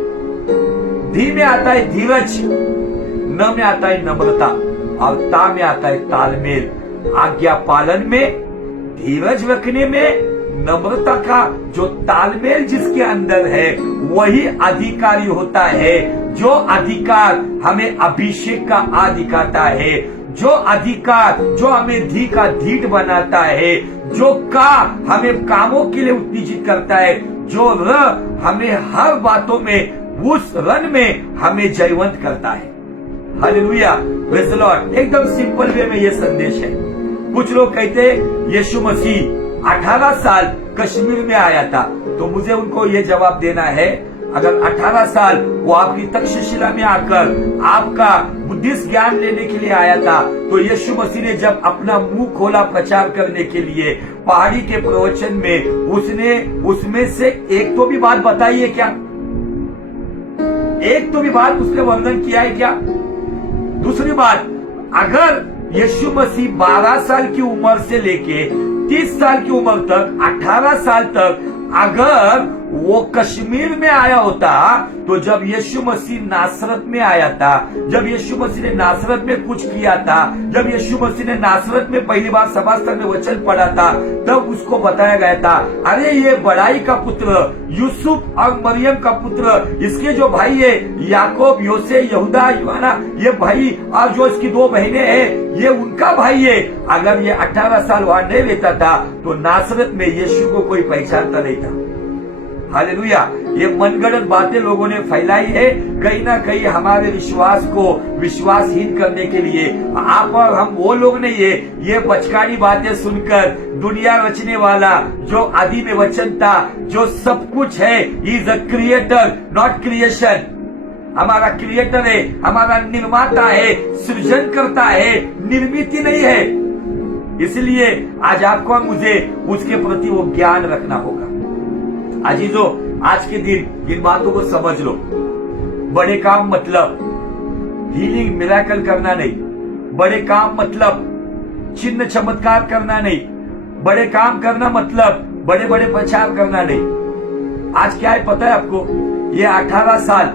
धी में आता है धीरज, न में आता है नम्रता, और ता में आता है तालमेल। आज्ञा पालन में, धीरज रखने में, नम्रता का जो तालमेल जिसके अंदर है वही अधिकारी होता है जो अधिकार हमें अभिषेक का आ दिखाता है, जो अधिकार जो हमें धी का धीट बनाता है, जो का हमें कामों के लिए उत्तेजित करता है, जो र हमें हर बातों में उस रन में हमें जयवंत करता है। Hallelujah, praise the Lord. एकदम सिंपल वे में यह संदेश है। कुछ लोग कहते यीशु मसीह 18 साल कश्मीर में आया था, तो मुझे उनको ये जवाब देना है, अगर 18 साल वो आपकी तक्षशिला में आकर आपका बुद्धिस्ट ज्ञान लेने के लिए आया था, तो यीशु मसीह ने जब अपना मुंह खोला प्रचार करने के लिए पहाड़ी के प्रवचन में, उसने उसमें से एक तो भी बात बताई है क्या? एक तो भी बात उसने वर्णन किया है क्या? दूसरी बात, अगर यीशु मसीह 12 साल की उम्र से लेके 30 साल की उम्र तक, 18 साल तक अगर वो कश्मीर में आया होता, तो जब यीशु मसीह नासरत में आया था, जब यीशु मसीह ने नासरत में कुछ किया था, जब यीशु मसीह ने नासरत में पहली बार सभास्थल में वचन पढ़ा था, तब उसको बताया गया था, अरे ये बड़ाई का पुत्र यूसुफ और मरियम का पुत्र, इसके जो भाई है याकूब, योसे, यहूदा, यूहन्ना, ये भाई और जो इसकी 2 बहनें हैं, ये उनका भाई है। अगर ये 18 साल वहां नहीं रहता था, तो नासरत में यीशु को कोई पहचानता नहीं था। हालेलुया। ये मनगढ़ंत बातें लोगों ने फैलाई है, कहीं ना कहीं हमारे विश्वास को विश्वासहीन करने के लिए। आप और हम वो लोग नहीं है, ये बचकानी बातें सुनकर दुनिया रचने वाला जो आदि में वचन था, जो सब कुछ है, is a creator not creation. हमारा क्रिएटर है, हमारा निर्माता है, सृजन करता है, निर्मित नहीं है। इसलिए आज आपको मुझे उसके प्रति वो ज्ञान रखना होगा। अजीजों, आज के दिन इन बातों को समझ लो। बड़े काम मतलब हीलिंग मिराकल करना नहीं, बड़े काम मतलब चिन्ह चमत्कार करना नहीं, बड़े काम करना मतलब बड़े बड़े प्रचार करना नहीं। आज क्या है पता है आपको? ये 18 साल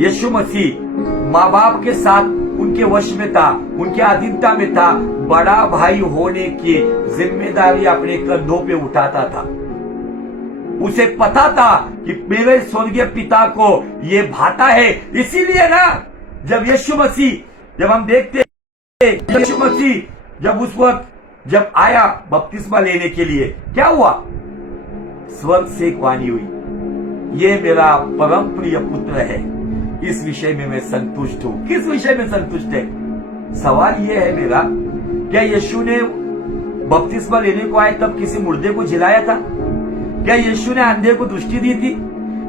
यीशु मसीह माँ बाप के साथ उनके वश में था, उनके अधीनता में था, बड़ा भाई होने की जिम्मेदारी अपने कंधों पे उठाता था। उसे पता था कि मेरे स्वर्गीय पिता को ये भाता है। इसीलिए ना, जब यीशु मसीह, जब हम देखते हैं यीशु मसीह जब उस वक्त जब आया बपतिस्मा लेने के लिए, क्या हुआ? स्वर्ग से एक वाणी हुई, ये मेरा परम प्रिय पुत्र है, इस विषय में मैं संतुष्ट हूं। किस विषय में संतुष्ट है? सवाल यह है मेरा, क्या यीशु ने बपतिस्मा लेने को आए तब किसी मुर्दे को जिलाया था? क्या यीशु ने अंधे को दृष्टि दी थी?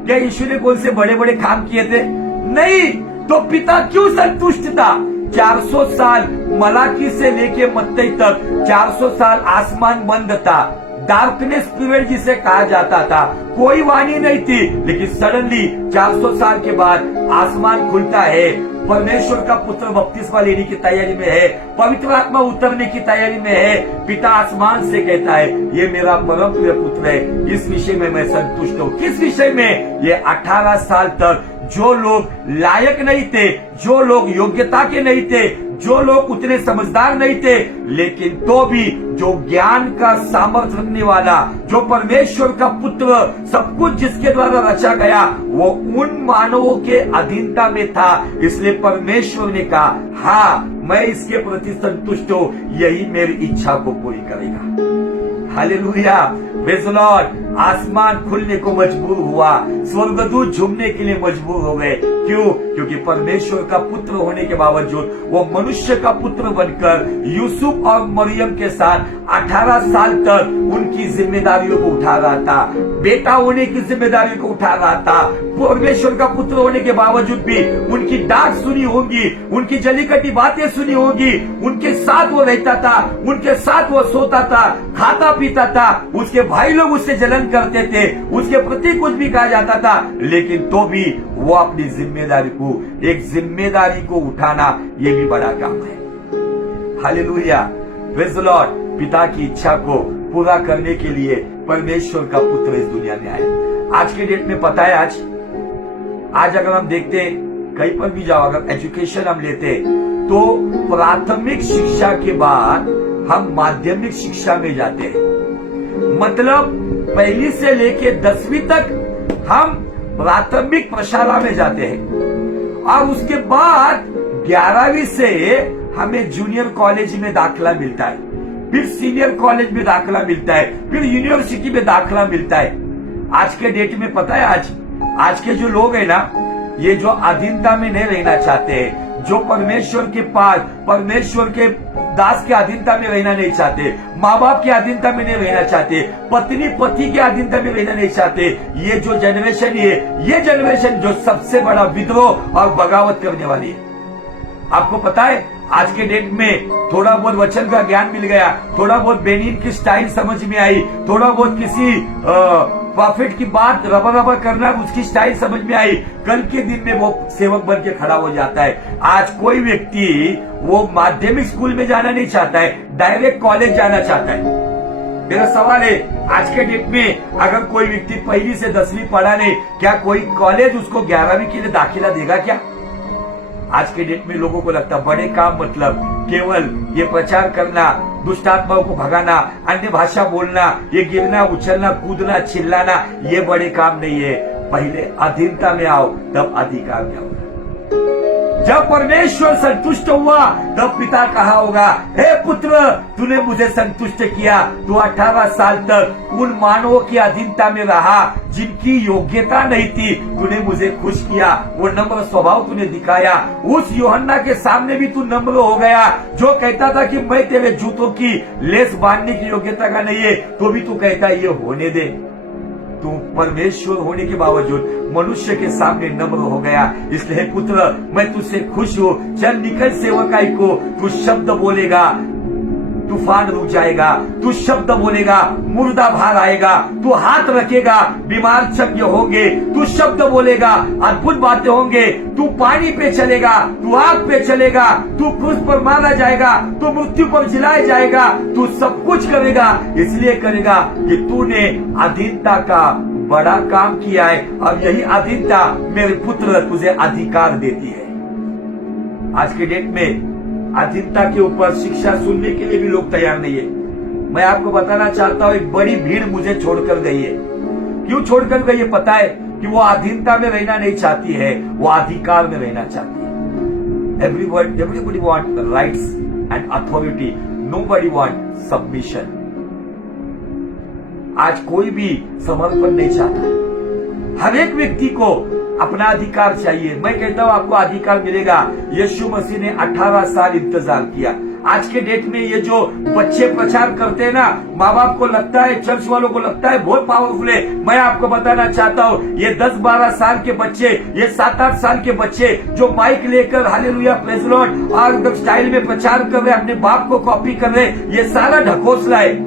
क्या यीशु ने कौन से बड़े बड़े काम किए थे? नहीं। तो पिता क्यों संतुष्ट था? 400 साल मलाकी से लेके मत्ती तक 400 साल आसमान बंद था, डार्कनेस पीरियड जिसे कहा जाता था, कोई वाणी नहीं थी। लेकिन सडनली 400 साल के बाद आसमान खुलता है, परमेश्वर का पुत्र बपतिस्मा लेने की तैयारी में है, पवित्र आत्मा उतरने की तैयारी में है। पिता आसमान से कहता है, ये मेरा परम प्रिय पुत्र है, इस विषय में मैं संतुष्ट हूँ। किस विषय में? ये 18 साल तक जो लोग लायक नहीं थे, जो लोग योग्यता के नहीं थे, जो लोग उतने समझदार नहीं थे, लेकिन तो भी जो ज्ञान का सामर्थ्य रखने वाला, जो परमेश्वर का पुत्र, सब कुछ जिसके द्वारा रचा गया, वो उन मानवों के अधीनता में था। इसलिए परमेश्वर ने कहा, हाँ, मैं इसके प्रति संतुष्ट हूँ, यही मेरी इच्छा को पूरी करेगा। Hallelujah, praise the Lord. आसमान खुलने को मजबूर हुआ, स्वर्गदूत झूमने के लिए मजबूर हो गए। क्यों? क्योंकि परमेश्वर का पुत्र होने के बावजूद वो मनुष्य का पुत्र बनकर यूसुफ और मरियम के साथ 18 साल तक उनकी जिम्मेदारियों को उठा रहा था, बेटा होने की जिम्मेदारी को उठा रहा था। परमेश्वर का पुत्र होने के बावजूद भी उनकी डांट सुनी होगी, उनकी जलीकटी बातें सुनी होगी, उनके साथ वो रहता था, उनके साथ वो सोता था, खाता पीता था, उसके भाई लोग उससे जलन करते थे, उसके प्रति कुछ भी कहा जाता था, लेकिन तो भी वो अपनी जिम्मेदारी को, एक जिम्मेदारी को उठाना, ये भी बड़ा काम है। Hallelujah, praise the Lord. पिता की इच्छा को पूरा करने के लिए परमेश्वर का पुत्र इस दुनिया में आया। आज के डेट में पता है, आज अगर हम देखते हैं, कहीं पर भी जाओ, अगर एजुकेशन हम लेते तो प्राथमिक शिक्षा के बाद हम माध्यमिक शिक्षा में जाते हैं। मतलब पहली से लेके 10वीं तक हम प्राथमिक प्रशाला में जाते हैं, और उसके बाद 11वीं से हमें जूनियर कॉलेज में दाखिला मिलता है, फिर सीनियर कॉलेज में दाखिला मिलता है, फिर यूनिवर्सिटी में दाखिला मिलता है। आज के डेट में पता है, आज के जो लोग है ना, ये जो अधीनता में नहीं रहना चाहते हैं, जो परमेश्वर के पास, परमेश्वर के दास के अधीनता में रहना नहीं चाहते, माँ बाप के अधीनता में नहीं रहना चाहते, पत्नी पति के अधीनता में रहना नहीं चाहते, ये जो जनरेशन है, ये जनरेशन जो सबसे बड़ा विद्रोह और बगावत करने वाली है। आपको पता है, आज के डेट में थोड़ा बहुत वचन का ज्ञान मिल गया, थोड़ा बहुत बेनिन की स्टाइल समझ में आई, थोड़ा बहुत किसी प्रॉफिट की बात रबा करना उसकी स्टाइल समझ में आई, कल के दिन में वो सेवक बन के खड़ा हो जाता है। आज कोई व्यक्ति वो माध्यमिक स्कूल में जाना नहीं चाहता है, डायरेक्ट कॉलेज जाना चाहता है। मेरा सवाल है, आज के डेट में अगर कोई व्यक्ति 1ली से 10वीं पढ़ा नहीं, क्या कोई कॉलेज उसको 11वीं के लिए दाखिला देगा क्या? आज के डेट में लोगों को लगता बड़े काम मतलब केवल ये प्रचार करना, दुष्ट आत्माओं को भगाना, अन्य भाषा बोलना, ये गिरना उछलना कूदना चिल्लाना, ये बड़े काम नहीं है। पहले अधीनता में आओ, तब अधिकार में आओ। जब परमेश्वर संतुष्ट हुआ, तब पिता कहा होगा, हे पुत्र, तूने मुझे संतुष्ट किया। तू 18 साल तक उन मानवों की अधीनता में रहा जिनकी योग्यता नहीं थी, तूने मुझे खुश किया, वो नम्र स्वभाव तूने दिखाया। उस यूहन्ना के सामने भी तू नम्र हो गया, जो कहता था कि मैं तेरे जूतों की लेस बांधने की योग्यता का नहीं है, तो भी तू कहता ये होने दे। तू परमेश्वर होने के बावजूद मनुष्य के सामने नम्र हो गया। इसलिए पुत्र, मैं तुझसे खुश हूँ। चल निकल सेवकाई को, तू शब्द बोलेगा, तूफान रुक जाएगा, तू शब्द बोलेगा, मुर्दा बाहर आएगा, तू हाथ रखेगा, बीमार चंगे होंगे, तू शब्द बोलेगा, अद्भुत बातें होंगे, तू पानी पे चलेगा, तू आग पे चलेगा, तू क्रूस पर मारा जाएगा, तू मृत्यु पर जिलाया जाएगा, तू सब कुछ करेगा। इसलिए करेगा कि तूने अधीनता का बड़ा काम किया है, और यही अधीनता मेरे पुत्र तुझे अधिकार देती है। आज के डेट में अधीनता के ऊपर शिक्षा सुनने के लिए भी लोग तैयार नहीं है। मैं आपको बताना चाहता हूँ, एक बड़ी भीड़ मुझे छोड़कर गई है। क्यों छोड़कर गई है पता है? कि वो अधीनता में रहना नहीं चाहती है, वो अधिकार में रहना चाहती है। Everybody want rights and authority, nobody want submission. आज कोई भी समर्पण नहीं चाहता, हर एक व्यक्ति को अपना अधिकार चाहिए। मैं कहता हूं आपको अधिकार मिलेगा। यीशु मसीह ने 18 साल इंतजार किया। आज के डेट में ये जो बच्चे प्रचार करते हैं ना, माँ बाप को लगता है, चर्च वालों को लगता है बहुत पावरफुल है। मैं आपको बताना चाहता हूँ, ये 10-12 साल के बच्चे, ये 7-8 साल के बच्चे जो माइक लेकर हालेलुया प्रेज़ लॉर्ड और एकदम स्टाइल में प्रचार कर रहे, अपने बाप को कॉपी कर रहे, ये सारा ढकोसला है।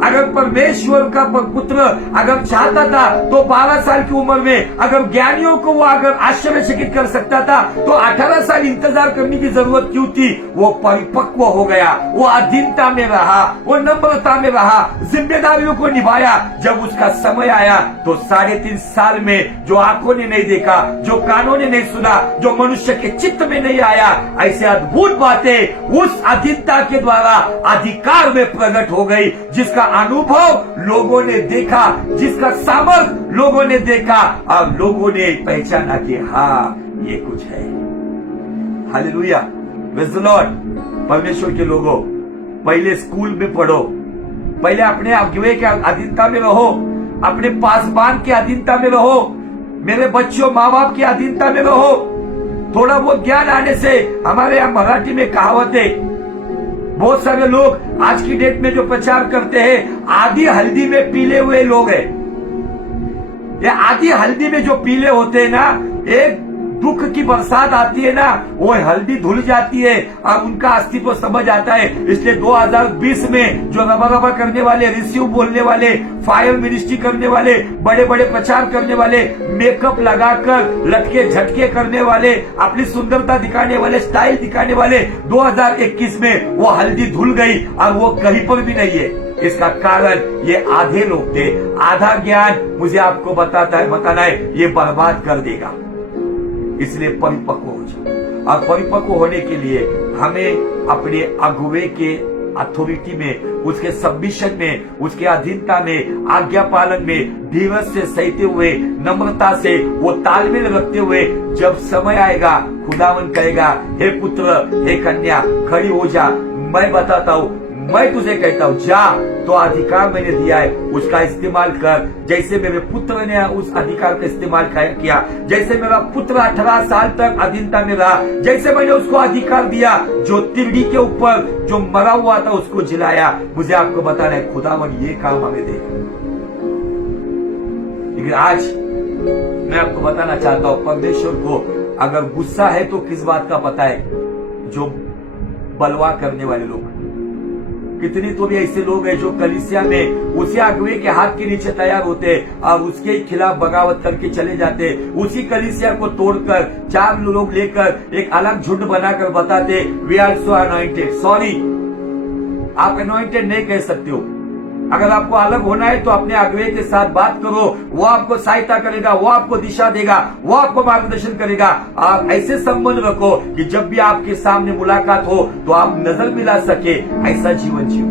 अगर परमेश्वर का पुत्र अगर चाहता था तो 12 साल की उम्र में अगर ज्ञानियों को वो अगर आश्चर्यचकित कर सकता था, तो 18 साल इंतजार करने की जरूरत क्यों थी? वो परिपक्व हो गया, वो अधीनता में रहा, वो नम्रता में रहा, जिम्मेदारियों को निभाया। जब उसका समय आया तो 3.5 साल में जो आंखों ने नहीं देखा, जो कानों ने नहीं सुना, जो मनुष्य के चित्त में नहीं आया, ऐसे अद्भुत बातें उस अधीनता के द्वारा अधिकार में प्रकट हो गई, जिसका अनुभव लोगों ने देखा, जिसका सामर्थ लोगों ने देखा, और लोगों ने पहचाना कि हाँ ये कुछ है। Hallelujah, praise the Lord. परमेश्वर के लोगों, पहले स्कूल में पढ़ो, पहले अपने अगुवे के अधीनता में रहो, अपने पासबान के अधीनता में रहो, मेरे बच्चों माँ बाप की अधीनता में रहो। थोड़ा बहुत ज्ञान आने से, हमारे यहाँ मराठी में कहावत है, बहुत सारे लोग आज की डेट में जो प्रचार करते हैं, आधी हल्दी में पीले हुए लोग हैं। ये आधी हल्दी में जो पीले होते हैं ना, एक दुख की बरसात आती है ना, वो हल्दी धुल जाती है और उनका अस्तित्व समझ आता है। इसलिए 2020 में जो रबा करने वाले, रिसीव बोलने वाले, फायर मिनिस्ट्री करने वाले, बड़े बड़े प्रचार करने वाले, मेकअप लगाकर लटके झटके करने वाले, अपनी सुंदरता दिखाने वाले, स्टाइल दिखाने वाले, 2021 में वो हल्दी धुल गई और वो कहीं पर भी नहीं है। इसका कारण ये आधे लोग थे। आधा ज्ञान मुझे आपको बताना है, ये बर्बाद कर देगा। इसलिए परिपक्व हो जाओ, और परिपक्व होने के लिए हमें अपने अगुवे के अथॉरिटी में, उसके सबमिशन में, उसके अधीनता में, आज्ञा पालन में, धीरज से सहते हुए, नम्रता से, वो तालमेल रखते हुए जब समय आएगा, खुदावन कहेगा, हे पुत्र, हे कन्या, खड़ी हो जा, मैं बताता हूं, मैं तुझे कहता हूं, जा, तो अधिकार मैंने दिया है उसका इस्तेमाल कर। जैसे मेरे पुत्र ने उस अधिकार का इस्तेमाल किया, जैसे मेरा पुत्र 18 साल तक अधीनता में रहा, जैसे मैंने उसको अधिकार दिया, जो तिरड़ी के ऊपर जो मरा हुआ था उसको जिलाया। मुझे आपको बताना है, खुदावन ये काम हमें देगा। लेकिन आज मैं आपको बताना चाहता हूं, परमेश्वर को अगर गुस्सा है तो किस बात का पता है? जो बलवा करने वाले लोग, कितनी तो भी ऐसे लोग हैं जो कलीसिया में उसी अगुवे के हाथ के नीचे तैयार होते और उसके खिलाफ बगावत करके चले जाते। उसी कलीसिया को तोड़कर 4 लोग लेकर एक अलग झुंड बनाकर बताते, we are so anointed. Sorry, आप अनॉइंटेड नहीं कह सकते हो। अगर आपको अलग होना है तो अपने अगुवे के साथ बात करो, वो आपको सहायता करेगा, वो आपको दिशा देगा, वो आपको मार्गदर्शन करेगा। आप ऐसे संबंध रखो कि जब भी आपके सामने मुलाकात हो तो आप नजर मिला सके, ऐसा जीवन जियो।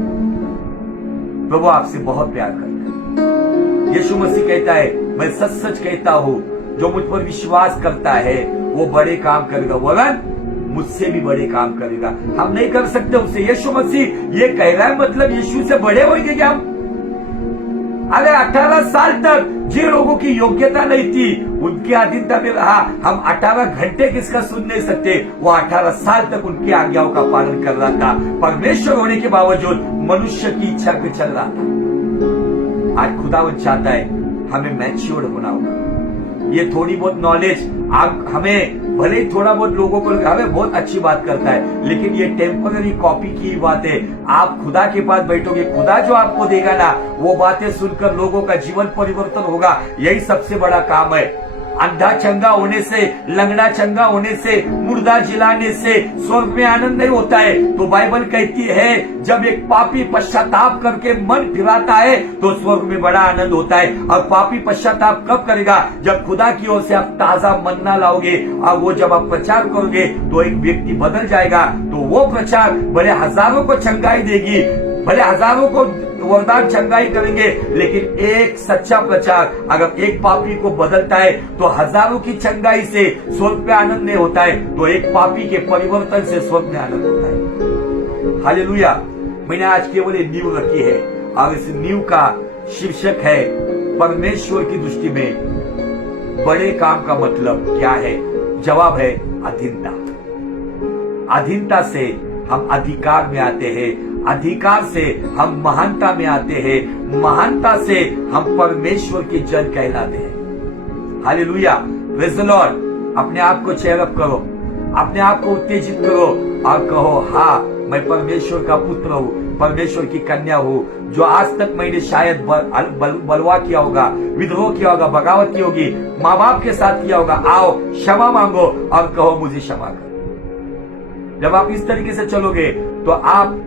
प्रभु आपसे बहुत प्यार करता है। यीशु मसीह कहता है, मैं सच सच कहता हूं, जो मुझ पर विश्वास करता है वो बड़े काम करेगा, वरन मुझसे भी बड़े काम करेगा। हम नहीं कर सकते उससे। यीशु मसीह ये कह रहा है, मतलब यीशु से बड़े होंगे क्या हम? अरे 18 साल तक जिन लोगों की योग्यता नहीं थी उनकी अधीनता में रहा, हम 18 घंटे किसका सुन नहीं सकते? वो 18 साल तक उनकी आज्ञाओं का पालन कर रहा था, परमेश्वर होने के बावजूद मनुष्य की इच्छा पे चल रहा था। आज खुदावन चाहता है हमें मैच्योर होना होगा। ये थोड़ी बहुत नॉलेज आप हमें भले ही थोड़ा बहुत लोगों को हमें बहुत अच्छी बात करता है, लेकिन ये टेम्पररी कॉपी की बात है। आप खुदा के पास बैठोगे, खुदा जो आपको देगा ना, वो बातें सुनकर लोगों का जीवन परिवर्तन होगा। यही सबसे बड़ा काम है। अंधा चंगा होने से, लंगड़ा चंगा होने से, मुर्दा जिलाने से स्वर्ग में आनंद नहीं होता है। तो बाइबल कहती है, जब एक पापी पश्चाताप करके मन फिराता है तो स्वर्ग में बड़ा आनंद होता है। और पापी पश्चाताप कब करेगा? जब खुदा की ओर से आप ताजा मन्ना लाओगे और वो जब आप प्रचार करोगे तो एक व्यक्ति बदल जाएगा। तो वो प्रचार भले हजारों को चंगाई देगी, भले हजारों को वरदान चंगाई करेंगे, लेकिन एक सच्चा प्रचार अगर एक पापी को बदलता है तो हजारों की चंगाई से स्वर्ग में आनंद नहीं होता है, तो एक पापी के परिवर्तन से स्वर्ग में आनंद होता है। हालेलुया। मैंने आज केवल एक नींव रखी है और इस नींव का शीर्षक है, परमेश्वर की दृष्टि में बड़े काम का मतलब क्या है? जवाब है अधीनता। अधीनता से हम अधिकार में आते हैं, अधिकार से हम महानता में आते हैं, महानता से हम परमेश्वर के जन कहलाते हैं। Hallelujah, praise the Lord. अपने आप को चेयर अप करो, अपने आप को उत्तेजित करो और कहो, हाँ मैं परमेश्वर का पुत्र हूँ, परमेश्वर की कन्या हूँ। जो आज तक मैंने शायद बलवा किया होगा, विद्रोह किया होगा, बगावत की होगी, माँ बाप के साथ किया होगा, आओ क्षमा मांगो और कहो मुझे क्षमा कर। जब आप इस तरीके से चलोगे तो आप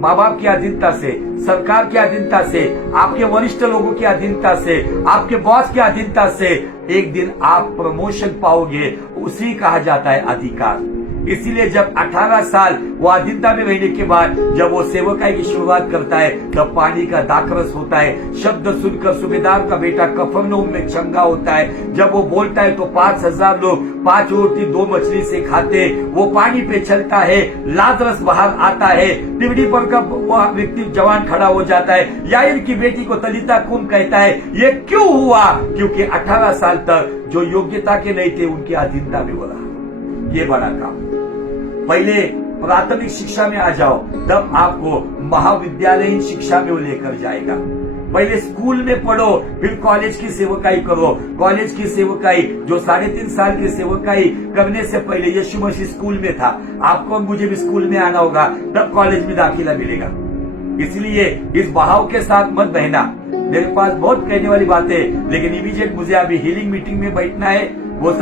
माँ बाप की अधीनता से, सरकार की अधीनता से, आपके वरिष्ठ लोगों की अधीनता से, आपके बॉस की अधीनता से एक दिन आप प्रमोशन पाओगे। उसी कहा जाता है अधिकार। इसीलिए जब 18 साल वो अधीनता में रहने के बाद जब वो सेवकाई की शुरुआत करता है तब पानी का दाखरस होता है। शब्द सुनकर सूबेदार का बेटा कफरनहूम में चंगा होता है। जब वो बोलता है तो 5000 लोग 5 रोटी 2 मछली से खाते। वो पानी पे चलता है, लाजरस बाहर आता है, तिवड़ी पर का वो व्यक्ति जवान खड़ा हो जाता है। याईर की बेटी को तलीता कुम कहता है। ये क्यों हुआ? क्योंकि 18 साल तक जो योग्यता के नहीं थे उनकी अधीनता में हो रहा। ये बड़ा काम। पहले प्राथमिक शिक्षा में आ जाओ, तब आपको महाविद्यालयीन शिक्षा में वो लेकर जाएगा। पहले स्कूल में पढ़ो, फिर कॉलेज की सेवकाई करो। कॉलेज की सेवकाई जो 3.5 साल की सेवकाई करने से पहले यीशु मसीह स्कूल में था। आपको मुझे भी स्कूल में आना होगा, तब कॉलेज में दाखिला मिलेगा। इसलिए इस बहाव के साथ मत बहना। मेरे पास बहुत कहने वाली बातें, लेकिन इमीडिएट मुझे अभी हीलिंग मीटिंग में बैठना है। वो